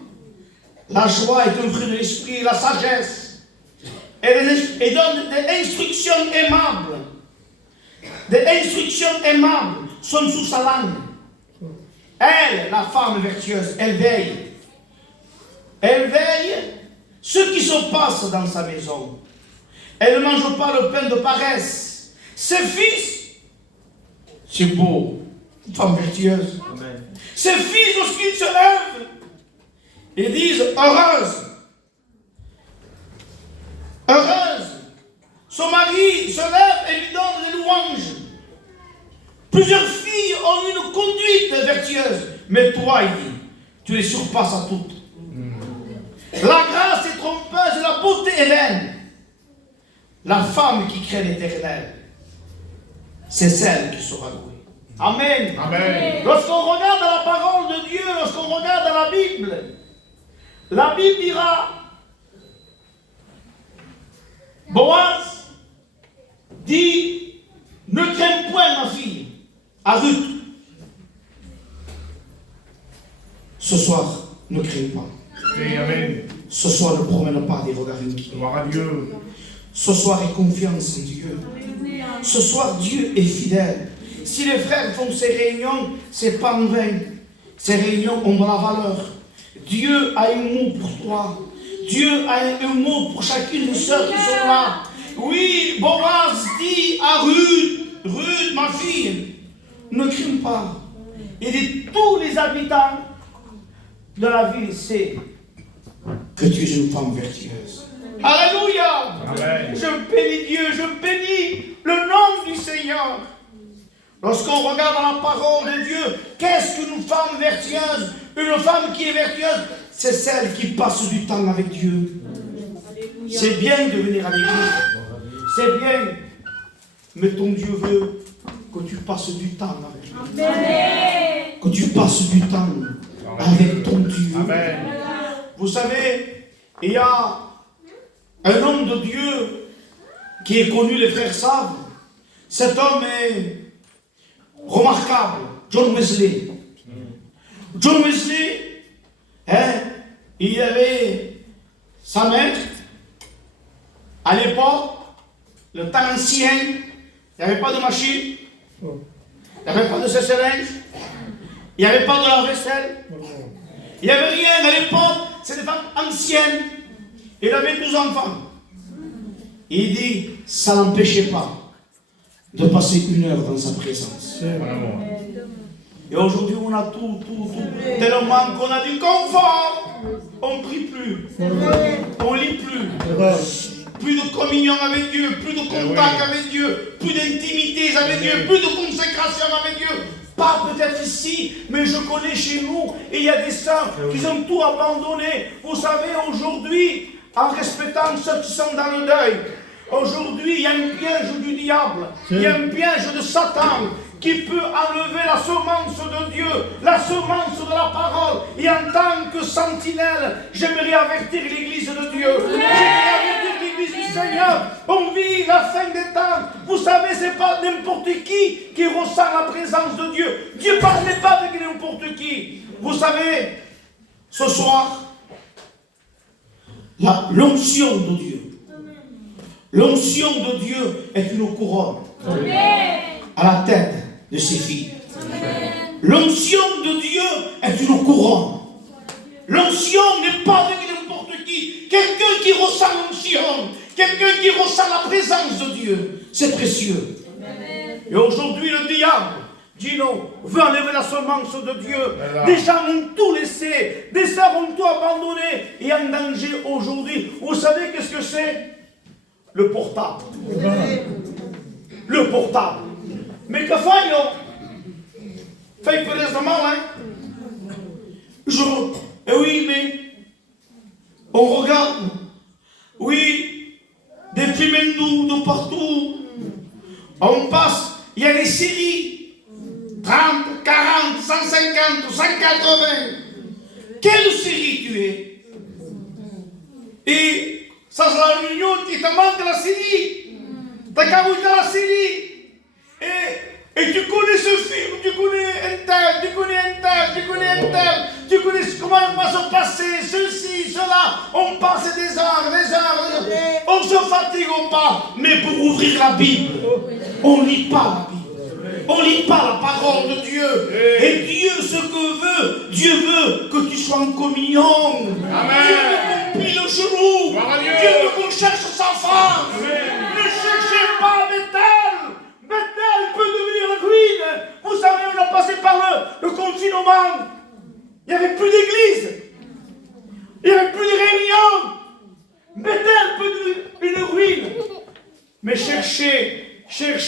La joie est un fruit de l'esprit, la sagesse. Et donne des instructions aimables. Des instructions aimables sont sous sa langue. Elle, la femme vertueuse, elle veille. Elle veille ce qui se passe dans sa maison. Elle ne mange pas le pain de paresse. Ses fils, c'est beau, une femme vertueuse. Ses fils, lorsqu'ils se lèvent, ils disent heureuse. Heureuse. Son mari se lève et lui donne des louanges. Plusieurs filles ont une conduite vertueuse. Mais toi, il dit, tu les surpasses à toutes. La grâce est trompeuse et la beauté est vaine. La femme qui craint l'Éternel, c'est celle qui sera louée. Amen. Amen. Lorsqu'on regarde la parole de Dieu, lorsqu'on regarde la Bible dira, Boaz dit, ne crains point ma fille, à Ruth. Ce soir, ne crains pas. Amen. Ce soir, ne promène pas des regards inquiets. Gloire à Dieu. Ce soir, aie confiance en Dieu. Ce soir, Dieu est fidèle. Si les frères font ces réunions, c'est pas en vain. Ces réunions ont de la valeur. Dieu a un mot pour toi. Dieu a un mot pour chacune des sœurs qui sont là. Oui, Boaz dit à Ruth, ma fille, ne crains pas. Et de tous les habitants de la ville, c'est que tu es une femme vertueuse. Alléluia. Amen. Je bénis Dieu, je bénis le nom du Seigneur. Lorsqu'on regarde la parole de Dieu, qu'est-ce qu'une femme vertueuse? Une femme qui est vertueuse, c'est celle qui passe du temps avec Dieu. C'est bien de venir à l'église, c'est bien, mais ton Dieu veut que tu passes du temps avec lui. Amen. Que tu passes du temps avec ton Dieu. Amen. Vous savez, il y a un homme de Dieu qui est connu, les frères savent. Cet homme est remarquable, John Wesley. John Wesley, il avait sa mère. À l'époque, le temps ancien, il n'y avait pas de machine, il n'y avait pas de sèche-linge, il n'y avait pas de lave-vaisselle, il n'y avait rien à l'époque, c'est des femmes anciennes. Il avait 12 enfants. Et il dit, ça n'empêchait pas de passer 1 heure dans sa présence. Et aujourd'hui, on a tout. Tellement qu'on a du confort. On ne prie plus. On ne lit plus. Plus de communion avec Dieu, plus de contact avec Dieu, plus d'intimité avec Dieu, plus de consécration avec Dieu. Pas peut-être ici, mais je connais chez nous, et il y a des saints qui ont tout abandonné. Vous savez, aujourd'hui, en respectant ceux qui sont dans le deuil, aujourd'hui, il y a un piège du diable, il y a un piège de Satan qui peut enlever la semence de Dieu, la semence de la parole. Et en tant que sentinelle, j'aimerais avertir l'Église de Dieu. J'aimerais avertir l'Église du Seigneur. On vit la fin des temps. Vous savez, c'est pas n'importe qui ressent la présence de Dieu. Dieu ne parle pas avec n'importe qui. Vous savez, ce soir, l'onction de Dieu. L'onction de Dieu est une couronne à la tête de ses filles. L'onction de Dieu est une couronne. L'onction n'est pas avec n'importe qui. Quelqu'un qui ressent l'onction, quelqu'un qui ressent la présence de Dieu, c'est précieux. Et aujourd'hui, le diable, Gino, veut enlever la semence de Dieu. Des gens ont tout laissé, des sœurs ont tout abandonné et en danger aujourd'hui. Vous savez qu'est-ce que c'est? Le portable. Le portable. Mais que faillo? Fai per les mal, hein? Eh oui, mais on regarde. Oui, des films hindous de partout. On passe, il y a des séries. 30, 40, 150, 180. Quelle série tu es? Et ça c'est la réunion, il te manque la série. T'as qu'à regarder la série. Et tu connais ce film, tu connais un tel, tu connais un tel, tu connais un tel, tu connais comment il va se passer, ceci, cela. On passe des heures, on se fatigue pas. Mais pour ouvrir la Bible, on ne lit pas la Bible. On ne lit pas la parole de Dieu. Et Dieu, ce que veut, Dieu veut que tu sois en communion. Amen. Dieu veut qu'on plie le genou. Dieu veut qu'on cherche sa femme.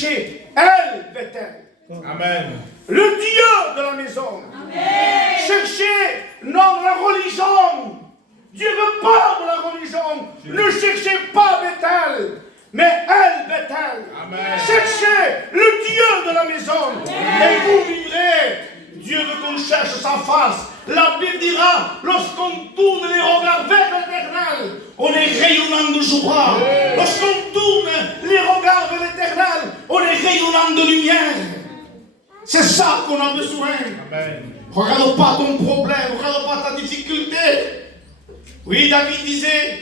chercher El Bethel. Amen. Le Dieu de la maison. Cherchez non la religion. Dieu ne veut pas de la religion. Ne cherchez pas Bethel, mais El Bethel. Amen. Cherchez le Dieu de la maison et vous vivrez. Dieu veut qu'on cherche sa face. La Bible dira, lorsqu'on tourne les regards vers l'Éternel, on est rayonnant de joie. Lorsqu'on tourne les regards vers l'Éternel, on est rayonnant de lumière. C'est ça qu'on a besoin. Amen. Regarde pas ton problème, regarde pas ta difficulté. Oui, David disait,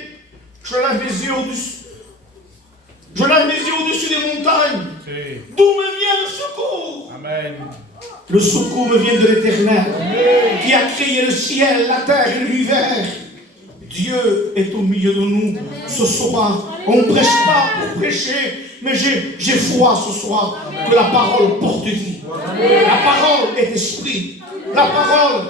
je lève mes yeux au-dessus. Je lève mes yeux au-dessus des montagnes. D'où me vient le secours? Amen. Le secours me vient de l'Éternel, qui a créé le ciel, la terre et l'univers. Dieu est au milieu de nous ce soir. On ne prêche pas pour prêcher, mais j'ai foi ce soir que la parole porte vie. La parole est esprit. La parole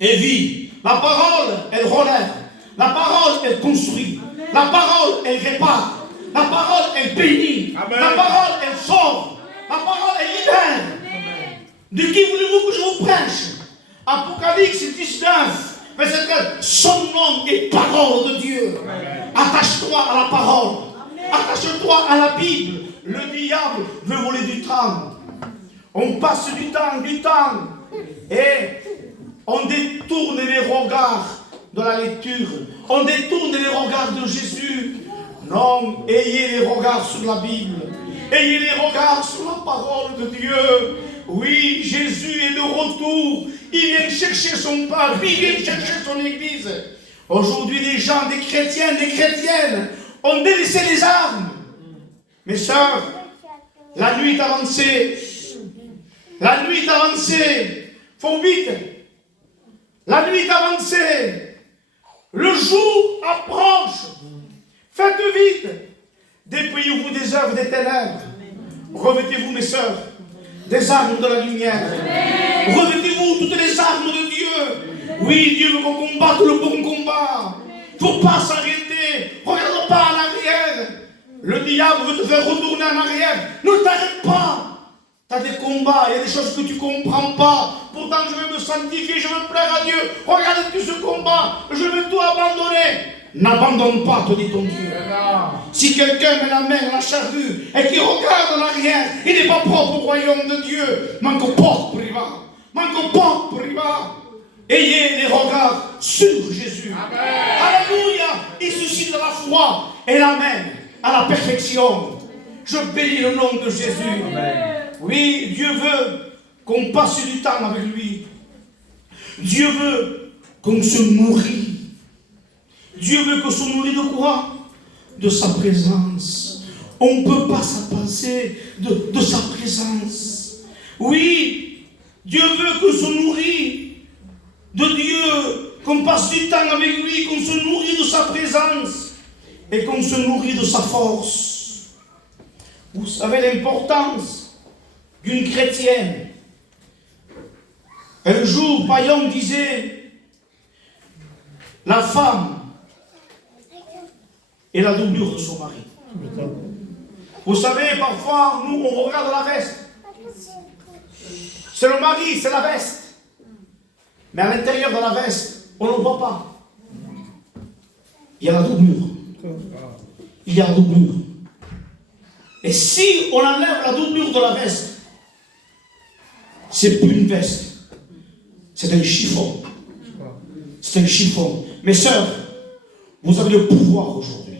est vie. La parole, elle relève. La parole, elle construit. La parole, elle répare. La parole, elle bénit. Amen. La parole, elle sauve. La parole, elle libère. De qui voulez-vous que je vous prêche? Apocalypse 19, verset 13. Son nom est parole de Dieu. Attache-toi à la parole. Attache-toi à la Bible. Le diable veut voler du temps. On passe du temps. Et on détourne les regards de la lecture. On détourne les regards de Jésus. Non, ayez les regards sur la Bible. Ayez les regards sur la parole de Dieu. Oui, Jésus est de retour. Il vient chercher son peuple. Il vient chercher son église. Aujourd'hui, des gens, des chrétiens, des chrétiennes ont délaissé les armes. Mes sœurs, la nuit est avancée. La nuit est avancée. Faut vite. La nuit est avancée. Le jour approche. Faites vite. Dépouillez-vous des œuvres des ténèbres. Revêtez-vous, mes sœurs, des armes de la lumière. Revêtez-vous toutes les armes de Dieu. Oui, Dieu veut qu'on combatte le bon combat. Il ne faut pas s'arrêter. Regarde pas en arrière. Le diable veut te faire retourner en arrière. Ne t'arrête pas. Tu as des combats, il y a des choses que tu ne comprends pas. Pourtant, je veux me sanctifier, je veux plaire à Dieu. Regarde tout ce combat, je veux tout abandonner. N'abandonne pas, te dit ton Dieu. Si quelqu'un met la main à la charrue et qui regarde en arrière, il n'est pas propre au royaume de Dieu. Manque porte priva. Manque porte priva. Ayez les regards sur Jésus. Amen. Alléluia. Il suscite la foi et l'amène à la perfection. Je bénis le nom de Jésus. Amen. Oui, Dieu veut qu'on passe du temps avec lui. Dieu veut qu'on se nourrit. Dieu veut qu'on se nourrit de quoi? De sa présence. On ne peut pas se passer de sa présence. Oui, Dieu veut qu'on se nourrit de Dieu, qu'on passe du temps avec lui, qu'on se nourrit de sa présence et qu'on se nourrit de sa force. Vous savez l'importance d'une chrétienne. Un jour, Payon disait, la femme est la doublure de son mari. Vous savez, parfois, nous, on regarde la veste. C'est le mari, c'est la veste. Mais à l'intérieur de la veste, on ne le voit pas. Il y a la doublure. Il y a la doublure. Et si on enlève la doublure de la veste, c'est plus une veste. C'est un chiffon. C'est un chiffon. Mes sœurs, vous avez le pouvoir aujourd'hui.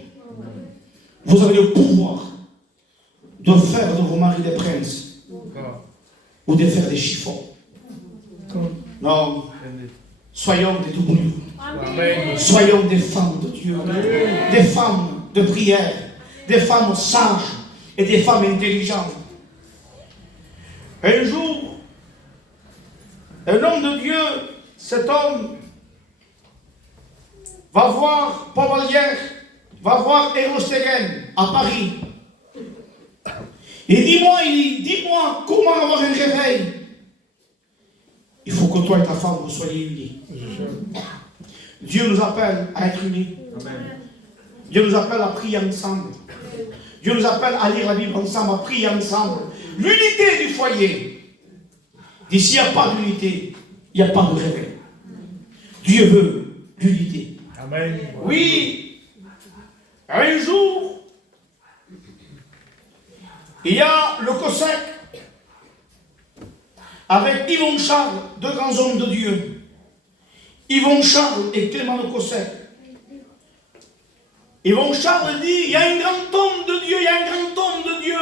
Vous avez le pouvoir de faire de vos maris des princes ou de faire des chiffons. Non. Soyons des doublures. Soyons des femmes de Dieu. Des femmes de prière. Des femmes sages et des femmes intelligentes. Un jour, un homme de Dieu, cet homme, va voir Paul Vallière, va voir Erostegen à Paris. Et dis-moi comment avoir un réveil. Il faut que toi et ta femme vous soyez unis. Dieu nous appelle à être unis. Dieu nous appelle à prier ensemble. Dieu nous appelle à lire la Bible ensemble, à prier ensemble. L'unité du foyer. D'ici, il n'y a pas d'unité, il n'y a pas de réveil. Dieu veut l'unité. Amen. Oui, un jour, il y a le COSEC avec Yvon Charles, deux grands hommes de Dieu. Yvon Charles et Clément le COSEC. Yvon Charles dit, il y a un grand homme de Dieu, il y a un grand homme de Dieu.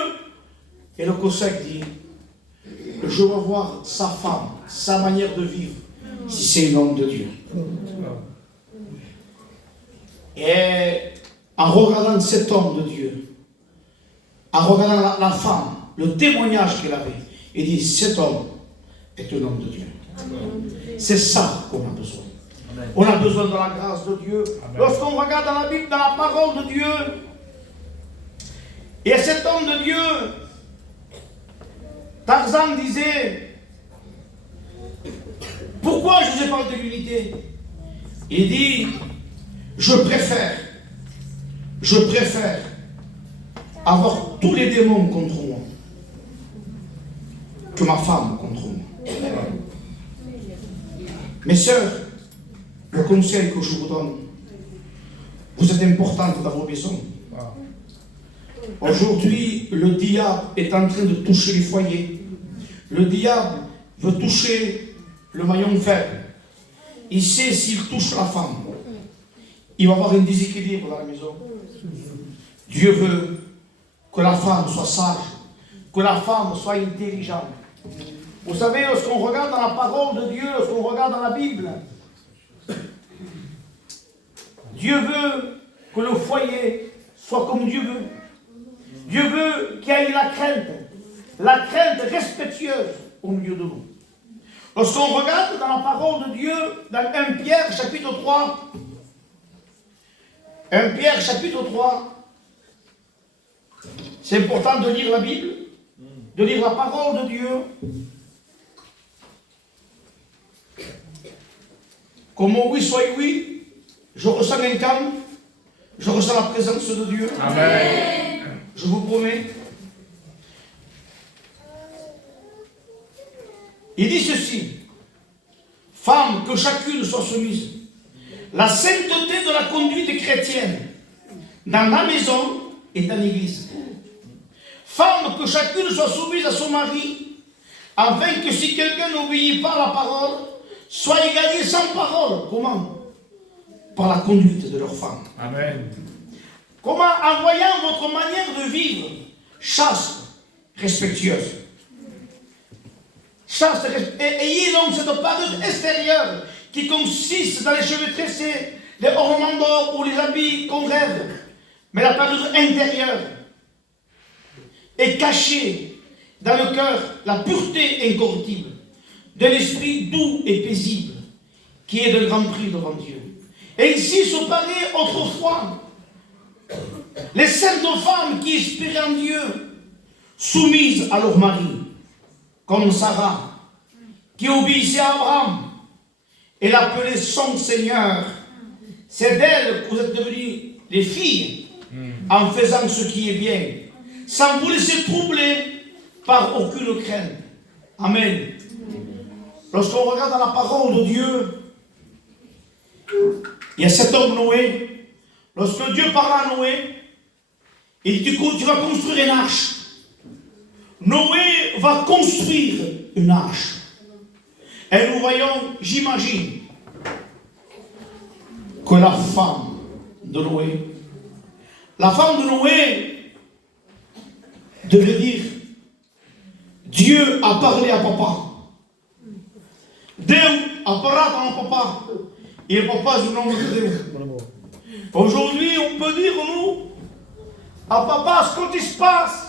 Et le COSEC dit, je veux voir sa femme, sa manière de vivre, si c'est un homme de Dieu. Et en regardant cet homme de Dieu, en regardant la femme, le témoignage qu'elle avait, il dit, cet homme est un homme de Dieu. C'est ça qu'on a besoin. Amen. On a besoin de la grâce de Dieu. Lorsqu'on regarde dans la Bible, dans la parole de Dieu, et cet homme de Dieu, Tarzan disait, pourquoi je vous ai parlé de l'unité? Il dit, je préfère avoir tous les démons contre moi que ma femme contre moi. Mes sœurs, le conseil que je vous donne, vous êtes importantes dans vos maisons. Aujourd'hui, le diable est en train de toucher les foyers. Le diable veut toucher le maillon faible. Il sait s'il touche la femme, il va y avoir un déséquilibre dans la maison. Dieu veut que la femme soit sage, que la femme soit intelligente. Vous savez, lorsqu'on regarde dans la parole de Dieu, lorsqu'on regarde dans la Bible, Dieu veut que le foyer soit comme Dieu veut. Dieu veut qu'il y ait la crainte respectueuse au milieu de nous. Lorsqu'on regarde dans la parole de Dieu, dans 1 Pierre chapitre 3, 1 Pierre chapitre 3, c'est important de lire la Bible, de lire la parole de Dieu. Comme mon oui soit oui, je ressens un calme, je ressens la présence de Dieu. Amen. Je vous promets. Il dit ceci, femme, que chacune soit soumise. La sainteté de la conduite chrétienne dans la maison et dans l'église. Femme, que chacune soit soumise à son mari, afin que si quelqu'un n'obéit pas à la parole, soit égalé sans parole. Comment? Par la conduite de leur femme. Amen. Comment? En voyant votre manière de vivre chaste, respectueuse. Chaste, ayez donc cette parure extérieure qui consiste dans les cheveux tressés, les ornements d'or ou les habits qu'on rêve, mais la parure intérieure est cachée dans le cœur la pureté incorruptible de l'esprit doux et paisible qui est de grand prix devant Dieu. Ainsi se parlait autrefois les saintes femmes qui espéraient en Dieu, soumises à leur mari, comme Sarah, qui obéissait à Abraham et l'appelait son Seigneur. C'est d'elle que vous êtes devenus les filles, en faisant ce qui est bien, sans vous laisser troubler par aucune crainte. Amen. Lorsqu'on regarde dans la parole de Dieu, il y a cet homme Noé. Lorsque Dieu parle à Noé, il dit, tu vas construire une arche. Noé va construire une arche. Et nous voyons, j'imagine, que la femme de Noé, devait dire, Dieu a parlé à papa. Dieu a parlé à mon papa. Et papa, je nomme Dieu. Aujourd'hui, on peut dire, nous, à papa, ce qui se passe,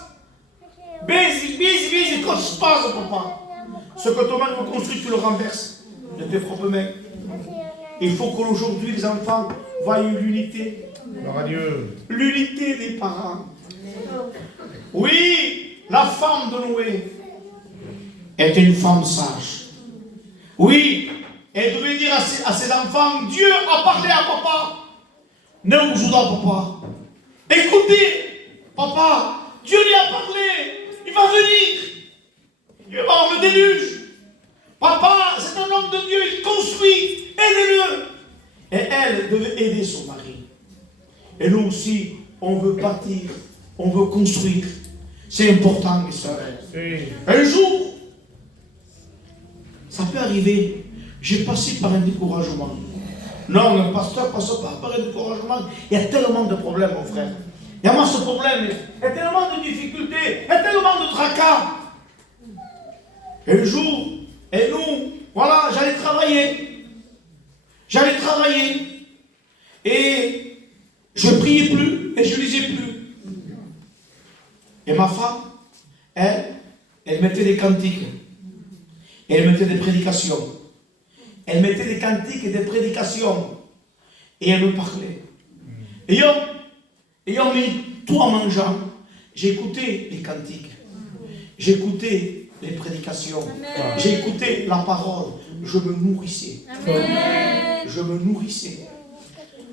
baiser, quand se passe, papa. Ce que ton mari a construit, tu le renverses de tes propres mains. Il faut qu'aujourd'hui, les enfants voient l'unité. L'unité des parents. Oui, la femme de Noé était une femme sage. Oui, elle devait dire à ses enfants, Dieu a parlé à papa. Ne vous joue pas, papa. Écoutez Papa, Dieu lui a parlé. Il va venir. Il va avoir le déluge. Papa, c'est un homme de Dieu, il construit. Aidez-le. Et elle devait aider son mari. Et nous aussi, on veut bâtir, on veut construire. C'est important, mes soeurs. Un jour, ça peut arriver, j'ai passé par un découragement. Non, un pasteur passe pas par un découragement. Il y a tellement de problèmes, mon frère. Il y a moi ce problème, il y a tellement de difficultés, il y a tellement de tracas. Et un jour, et nous, voilà, j'allais travailler. Et je ne priais plus et je ne lisais plus. Et ma femme, elle mettait des cantiques. Elle mettait des prédications. Elle mettait des cantiques et des prédications. Et elle me parlait. Ayant mis tout en mangeant, j'écoutais les cantiques. J'écoutais les prédications. J'écoutais la parole. Je me nourrissais. Je me nourrissais.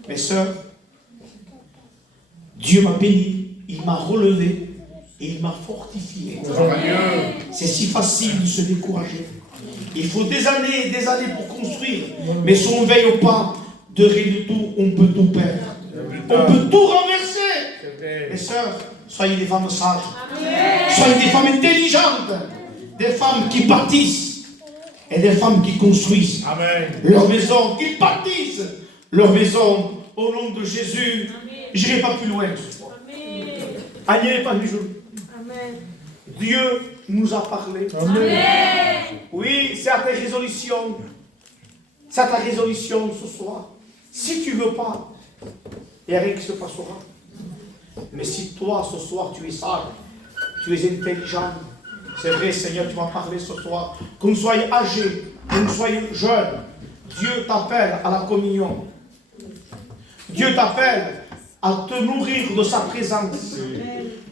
Mes sœurs, Dieu m'a béni, il m'a relevé et il m'a fortifié. C'est si facile de se décourager. Il faut des années et des années pour construire. Mais si on ne veille pas de rien du tout, on peut tout perdre. On peut tout renverser. Mes sœurs, soyez des femmes sages. Soyez des femmes intelligentes. Des femmes qui bâtissent. Et des femmes qui construisent leur maison, qui bâtissent leur maison. Au nom de Jésus, je n'irai pas plus loin ce soir. Allez, pas du jour. Dieu nous a parlé. Amen. Oui, c'est à ta résolution. C'est à ta résolution ce soir. Si tu ne veux pas, il n'y a rien qui se passera. Mais si toi, ce soir, tu es sage, tu es intelligent, c'est vrai, Seigneur, tu m'as parlé ce soir, que nous soyons âgés, que nous soyons jeunes, Dieu t'appelle à la communion. Dieu t'appelle à te nourrir de sa présence.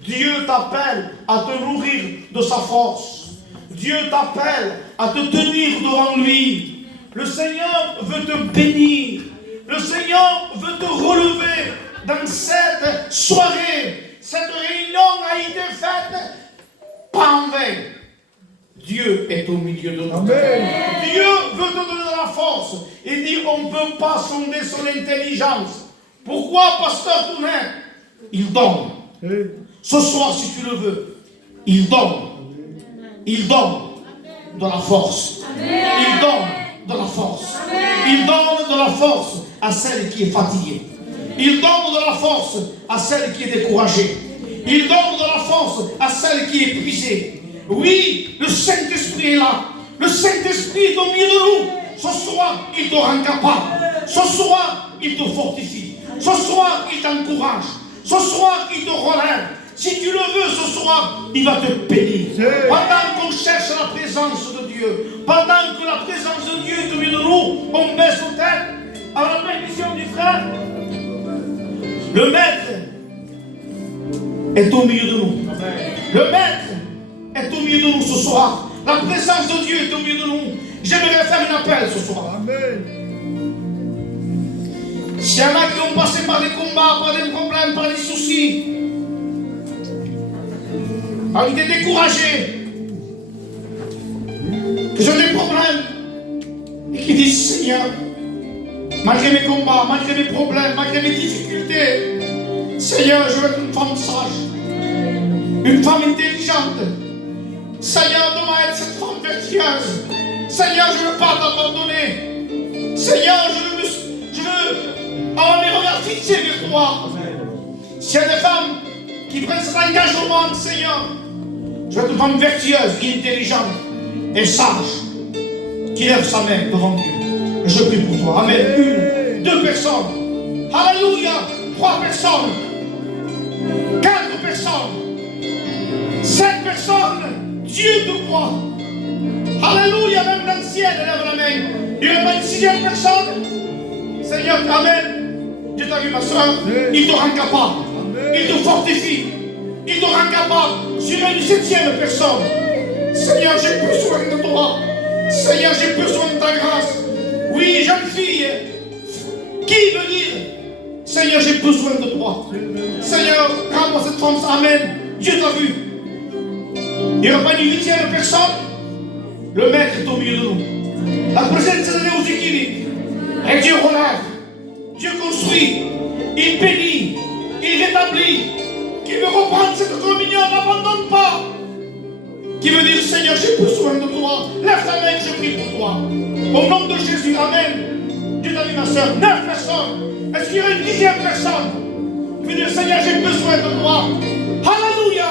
Dieu t'appelle à te nourrir de sa force. Dieu t'appelle à te tenir devant lui. Le Seigneur veut te bénir. Le Seigneur veut te relever dans cette soirée. Cette réunion a été faite pas en vain. Dieu est au milieu de nous. Amen. Dieu veut te donner de la force. Il dit on ne peut pas sonder son intelligence. Pourquoi, pasteur Tounet? Il donne. Ce soir, si tu le veux, il donne. Il donne de la force. Il donne de la force. Il donne de la force à celle qui est fatiguée. Il donne de la force à celle qui est découragée. Il donne de la force à celle qui est épuisée. Oui, le Saint-Esprit est là. Le Saint-Esprit est au milieu de nous. Ce soir, il te rend capable. Ce soir, il te fortifie. Ce soir, il t'encourage. Ce soir, il te relève. Si tu le veux ce soir, il va te bénir. Pendant qu'on cherche la présence de Dieu, pendant que la présence de Dieu est au milieu de nous, on baisse nos têtes à la bénédiction du frère. Le Maître est au milieu de nous. Le Maître est au milieu de nous ce soir. La présence de Dieu est au milieu de nous. J'aimerais faire un appel ce soir. Amen. S'il y en a qui ont passé par des combats, par des problèmes, par des soucis, ont été découragés, qui ont des problèmes, et qui disent Seigneur, malgré mes combats, malgré mes problèmes, malgré mes difficultés, Seigneur, je veux être une femme sage, une femme intelligente. Seigneur, donne-moi être cette femme vertueuse. Seigneur, je ne veux pas t'abandonner. Seigneur, je veux avoir mes regards fixés vers toi. S'il y a des femmes qui prennent cet engagement, Seigneur, je veux être une femme vertueuse, intelligente et sage, qui lève sa main devant Dieu. Et je prie pour toi. Amen. 1, 2 personnes. Alléluia. 3 personnes. 4 personnes. 5 personnes. Dieu te voit. Alléluia. Même dans le ciel, lève la main. Il n'y a pas une 6e personne. Seigneur, amen. Dieu t'a vu, ma soeur. Il te rend capable. Il te fortifie. Il te rend capable sur une 7e personne. Seigneur, j'ai besoin de toi. Seigneur, j'ai besoin de ta grâce. Oui, jeune fille, qui veut dire Seigneur, j'ai besoin de toi. Seigneur, rends-moi cette femme. Amen. Dieu t'a vu. Il n'y aura pas une huitième personne. Le maître est au milieu de nous. La présence de Dieu aux équilibres. Et Dieu relève. Dieu construit. Il bénit. Il rétablit. Qui veut reprendre cette communion, n'abandonne pas. Qui veut dire, Seigneur, j'ai besoin de toi. Lève ta main, je prie pour toi. Au nom de Jésus, amen. Dieu t'a dit, ma soeur, 9 personnes. Est-ce qu'il y aura une 10e personne qui veut dire, Seigneur, j'ai besoin de toi. Alléluia.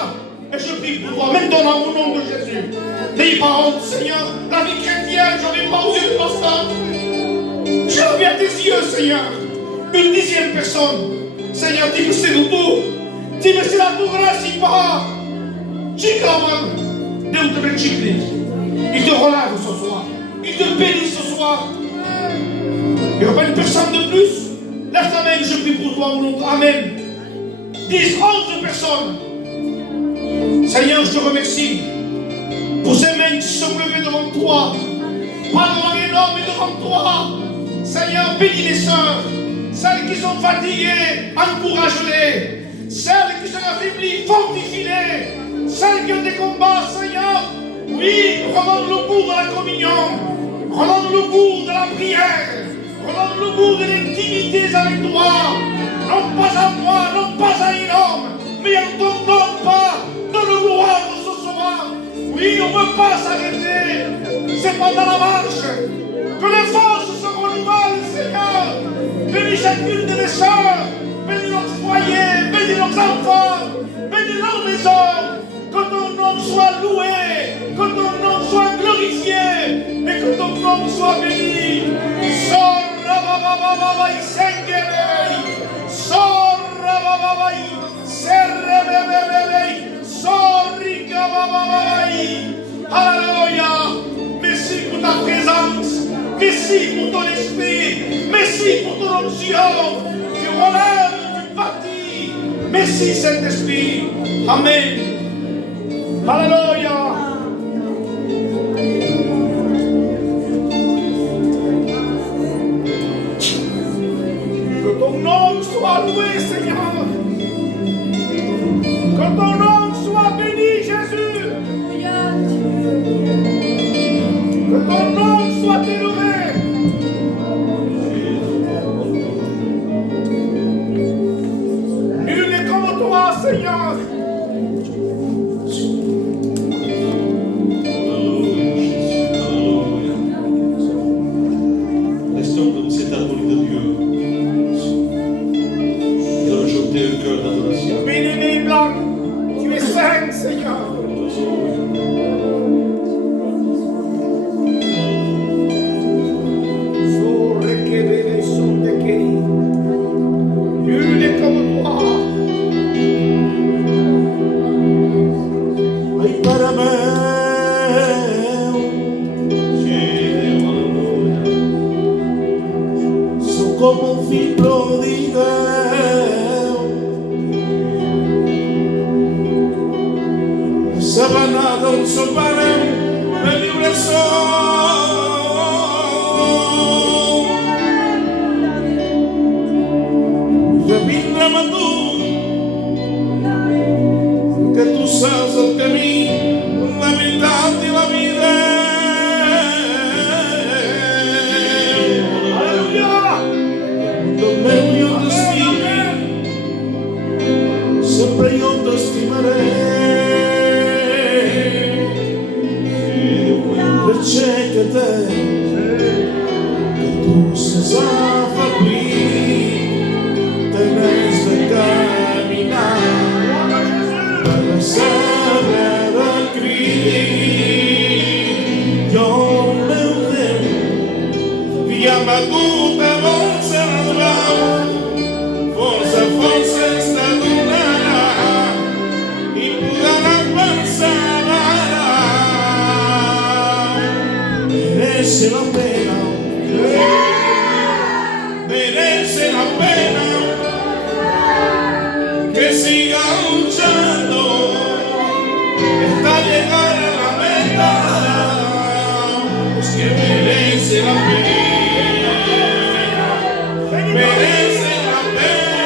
Et je prie pour toi, maintenant, au nom de Jésus. N'ayez pas honte, Seigneur. La vie chrétienne, j'en ai pas aux yeux de pasteur. Je reviens à tes yeux, Seigneur. Une 10e personne. Seigneur, dis-moi c'est le tout. Dis-moi c'est la tua grâce, pas. Dieu te bénit. Il te relève ce soir. Il te bénit ce soir. Il n'y aura pas une personne de plus. Lève ta main, je prie pour toi au nom de Amen. 10, 11 personnes. Seigneur, je te remercie pour ces mains qui sont levées devant toi. Pas devant les hommes, mais devant toi. Seigneur, bénis les sœurs. Celles qui sont fatiguées, encourage-les. Celles qui sont affaiblies, fortifie-les. Celles qui ont des combats, Seigneur, oui, redonne le goût de la communion. Redonne le goût de la prière. Redonne le goût de l'intimité avec toi. Non pas à moi, non pas à un homme, mais à ton nom, pas dans le gloire de ce soir. Oui, on ne veut pas s'arrêter. C'est pendant la marche que les forces se renouvellent, Seigneur. Bénis chacune de mes sœurs. Bénis leurs foyers, bénis leurs enfants, bénis leur maison. Que ton nom soit loué, que ton nom soit glorifié, et que ton nom soit béni. Alléluia. Merci pour ta présence. Merci pour ton esprit. Merci pour ton onction. Tu relèves, tu bâtis. Merci Saint-Esprit. Amen. Alléluia. Que ton nom soit loué, Seigneur. Que ton nom soit béni, Jésus. Que ton nom soit élevé. Nul n'est comme toi, Seigneur. Restons comme cet arbre de Dieu et rejeter un cœur d'adoration. Béni blanc, tu es saint, Seigneur. Nul n'est comme toi. Ai para meu, sou como filho de Deus, sabanado soparem na vibração. Já vindrà tu, que tu saps el camí, la veritat i la vida. Alléluia. Del meu jo t'estimi, sempre jo t'estimaré. Aixeca-te, que tu saps afeblir, te n'has de caminar. Per saber de crit, jo el meu Déu, i amb a tu te vol celebrar. Força, força està donarà, i podràs perseverar. Merece la pena, merece la pena, que siga luchando hasta llegar a la meta. Es que merece la pena, merece la pena.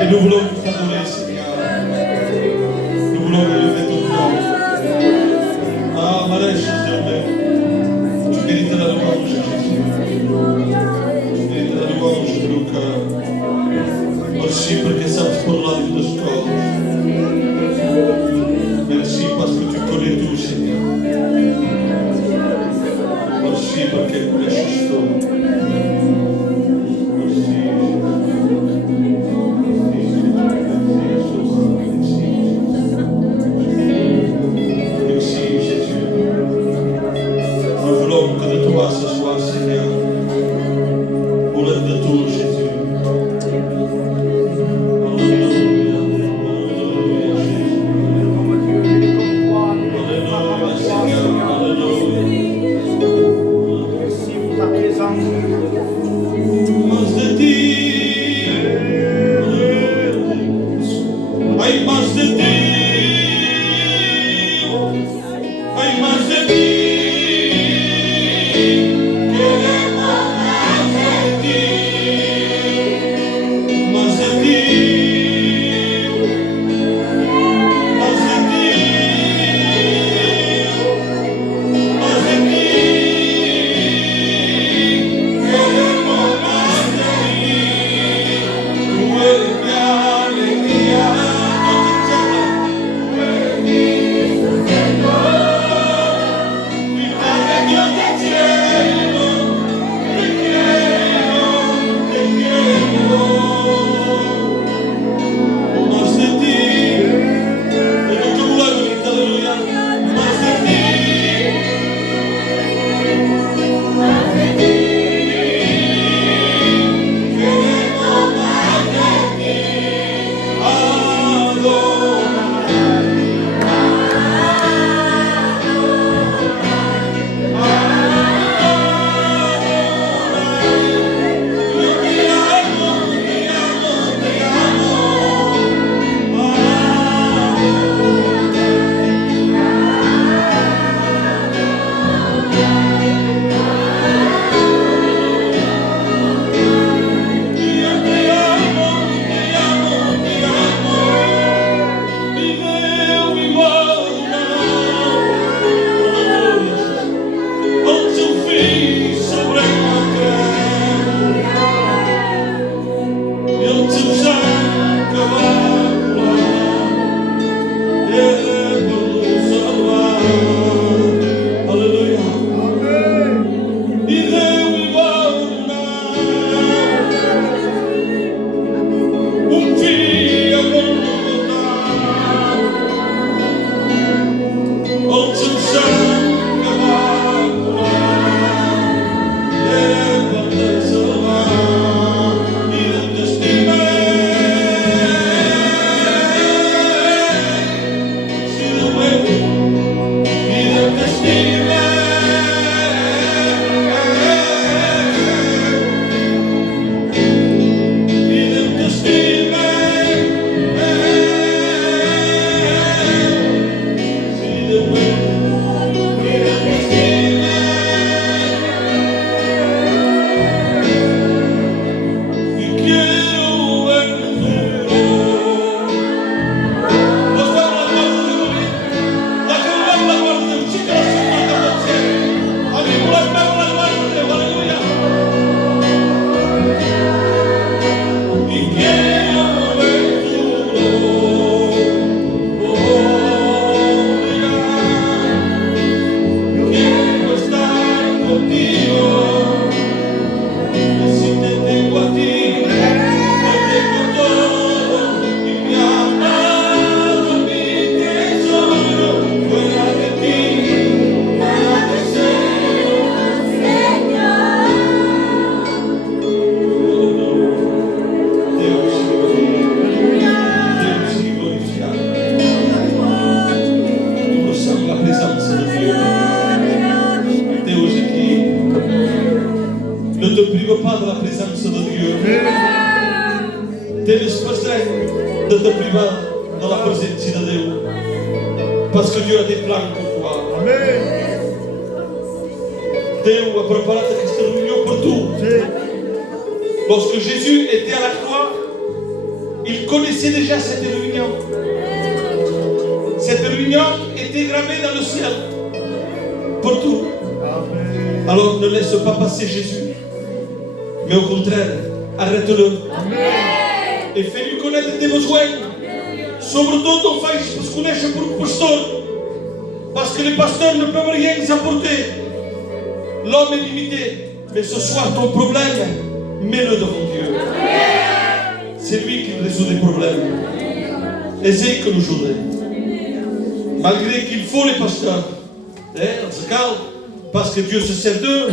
Et nous voulons t'adorer, Seigneur. Nous voulons élever ton nom. Ah, Marais, tu mérites la louange, Jésus. Tu mérites la louange de nos cœurs. Merci perché siamo parlati di scuola. Merci parce que tu connais tout, Seigneur. Merci perché conosci tutto. Ce soir, Seigneur, pour l'œuvre de tout, Jésus. Alléluia, Alléluia, Jésus. Alléluia, Seigneur, Alléluia. Merci pour ta présence. Mais de ti, hay más de ti, hay más de ti. Te risposte de te privar de la presència de Déu. Parce que Dieu a des plans pour toi. Amen. Dieu a préparé cette réunion pour tout. Lorsque Jésus était à la croix, il connaissait déjà cette réunion. Cette réunion était gravée dans le ciel. Pour tout. Amen. Alors ne laisse pas passer Jésus. Mais au contraire, arrête-le. Et fais-lui connaître tes besoins. Sobretot, fais connaître pour le pasteur. Parce que les pasteurs ne peuvent rien apporter. L'homme est limité. Mais ce soir, ton problème, mets-le devant Dieu. C'est lui qui résout les problèmes. Essaye que nous jouons. Malgré qu'il faut les pasteurs. On se calme. Parce que Dieu se sert d'eux.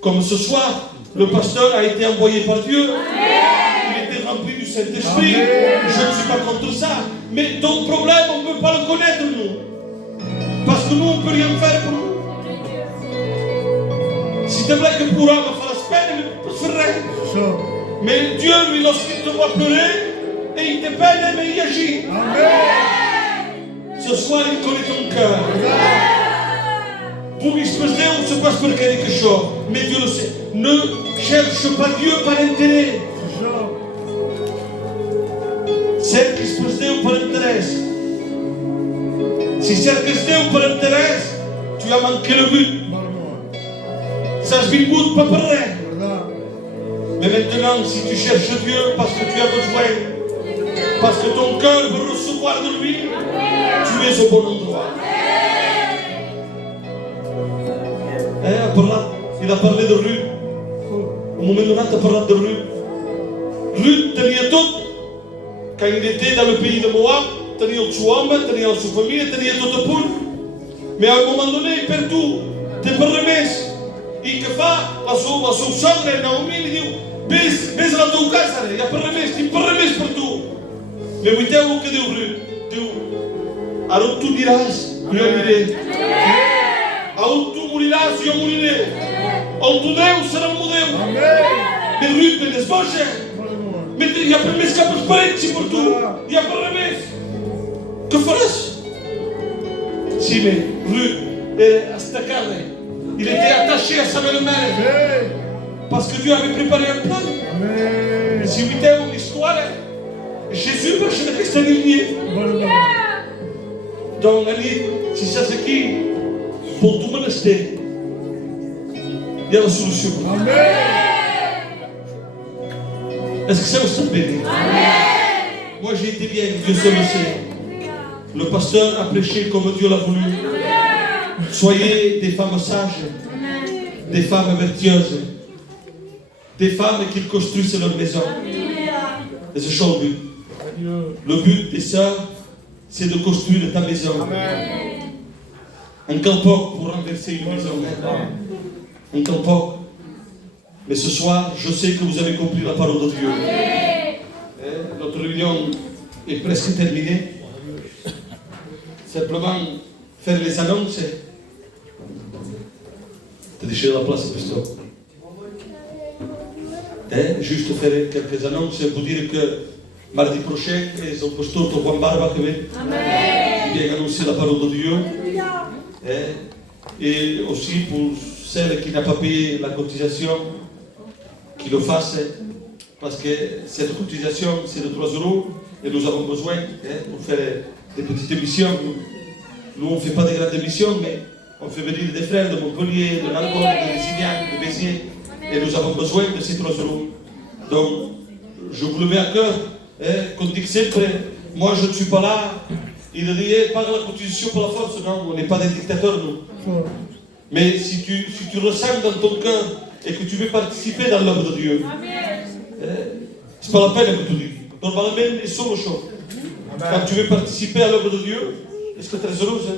Comme ce soir, le pasteur a été envoyé par Dieu. Il était rempli du Saint-Esprit. Je ne suis pas contre ça. Mais ton problème, on ne peut pas le connaître, nous. Parce que nous, on ne peut rien faire pour nous. Si tu voulais que pour homme fasse peine, il ne peut faire rien. Mais Dieu, lui, lorsqu'il te voit pleurer, et il te peine, mais il agit. Ce soir, il connaît ton cœur. Pour espèce on se passe pour quelque chose. Mais Dieu le sait. Ne cherche pas Dieu par intérêt. C'est espèce Dieu par intérêt. Si c'est Dieu par intérêt, tu as manqué le but. Ça se vit pas pour rien. Mais maintenant, si tu cherches Dieu parce que tu as besoin, parce que ton cœur veut recevoir de lui, tu es au bon endroit. Il a parlé de Ruth. Au moment donné, il a parlé de Ruth. Ruth tenait tout. Quand il était dans le pays de Moab, il tenait son homme, il tenait sa famille, il tenait tout pour. Mais à un moment donné, il perd tout. Il perd remis. E que fa a sua sogra, Naomi, lhe diz, beijo na tua casa, e a perremes por tu. Meu então o que deu Deus, aonde tu dirás, eu direi. Aonde tu morirás, eu morirei. Onde tu Deus será o meu Deus. Meu Ruth, me desbocha. E a perremes que as parentes por tu. E a perremes. Que farás? Sim, Ruth, esta carne. Il était attaché à sa belle-mère. Parce que Dieu avait préparé un plan. Si vous avez une histoire, Jésus va chez le Christianité. Donc, si ça c'est qui, pour tout monastère, il y a la solution. Est-ce que ça vous semble béni? Moi j'ai été bien, Dieu seul le sait. Le pasteur a prêché comme Dieu l'a voulu. Soyez des femmes sages, des femmes vertueuses, des femmes qui construisent leur maison. Et c'est ça le but. Le but des sœurs, c'est de construire ta maison. Un calpoc pour renverser une maison. Un calpoc. Mais ce soir, je sais que vous avez compris la parole de Dieu. Notre réunion est presque terminée. Simplement, faire les annonces. T'as déchiré la place, pasteur. Juste faire quelques annonces pour dire que mardi prochain, c'est le pasteur Juan Barba qui vient annoncer la parole de Dieu. Et aussi pour celles qui n'ont pas payé la cotisation, qui le fassent. Parce que cette cotisation, c'est de 3 € et nous avons besoin pour faire des petites émissions. Nous, on ne fait pas de grandes émissions, mais on fait venir des frères de Montpellier, de Narbonne, de Lézignac, de Béziers, et nous avons besoin de ces 3 €. Donc, je vous le mets à cœur, qu'on dit que sempre, moi je ne suis pas là, il dit, pas la constitution pour la force, non, on n'est pas des dictateurs, nous. Mais si tu ressens dans ton cœur et que tu veux participer dans l'œuvre de Dieu, c'est pas la peine que tu dis. Normalement, c'est solo chose. Quand tu veux participer à l'œuvre de Dieu, est-ce que tu es heureuse?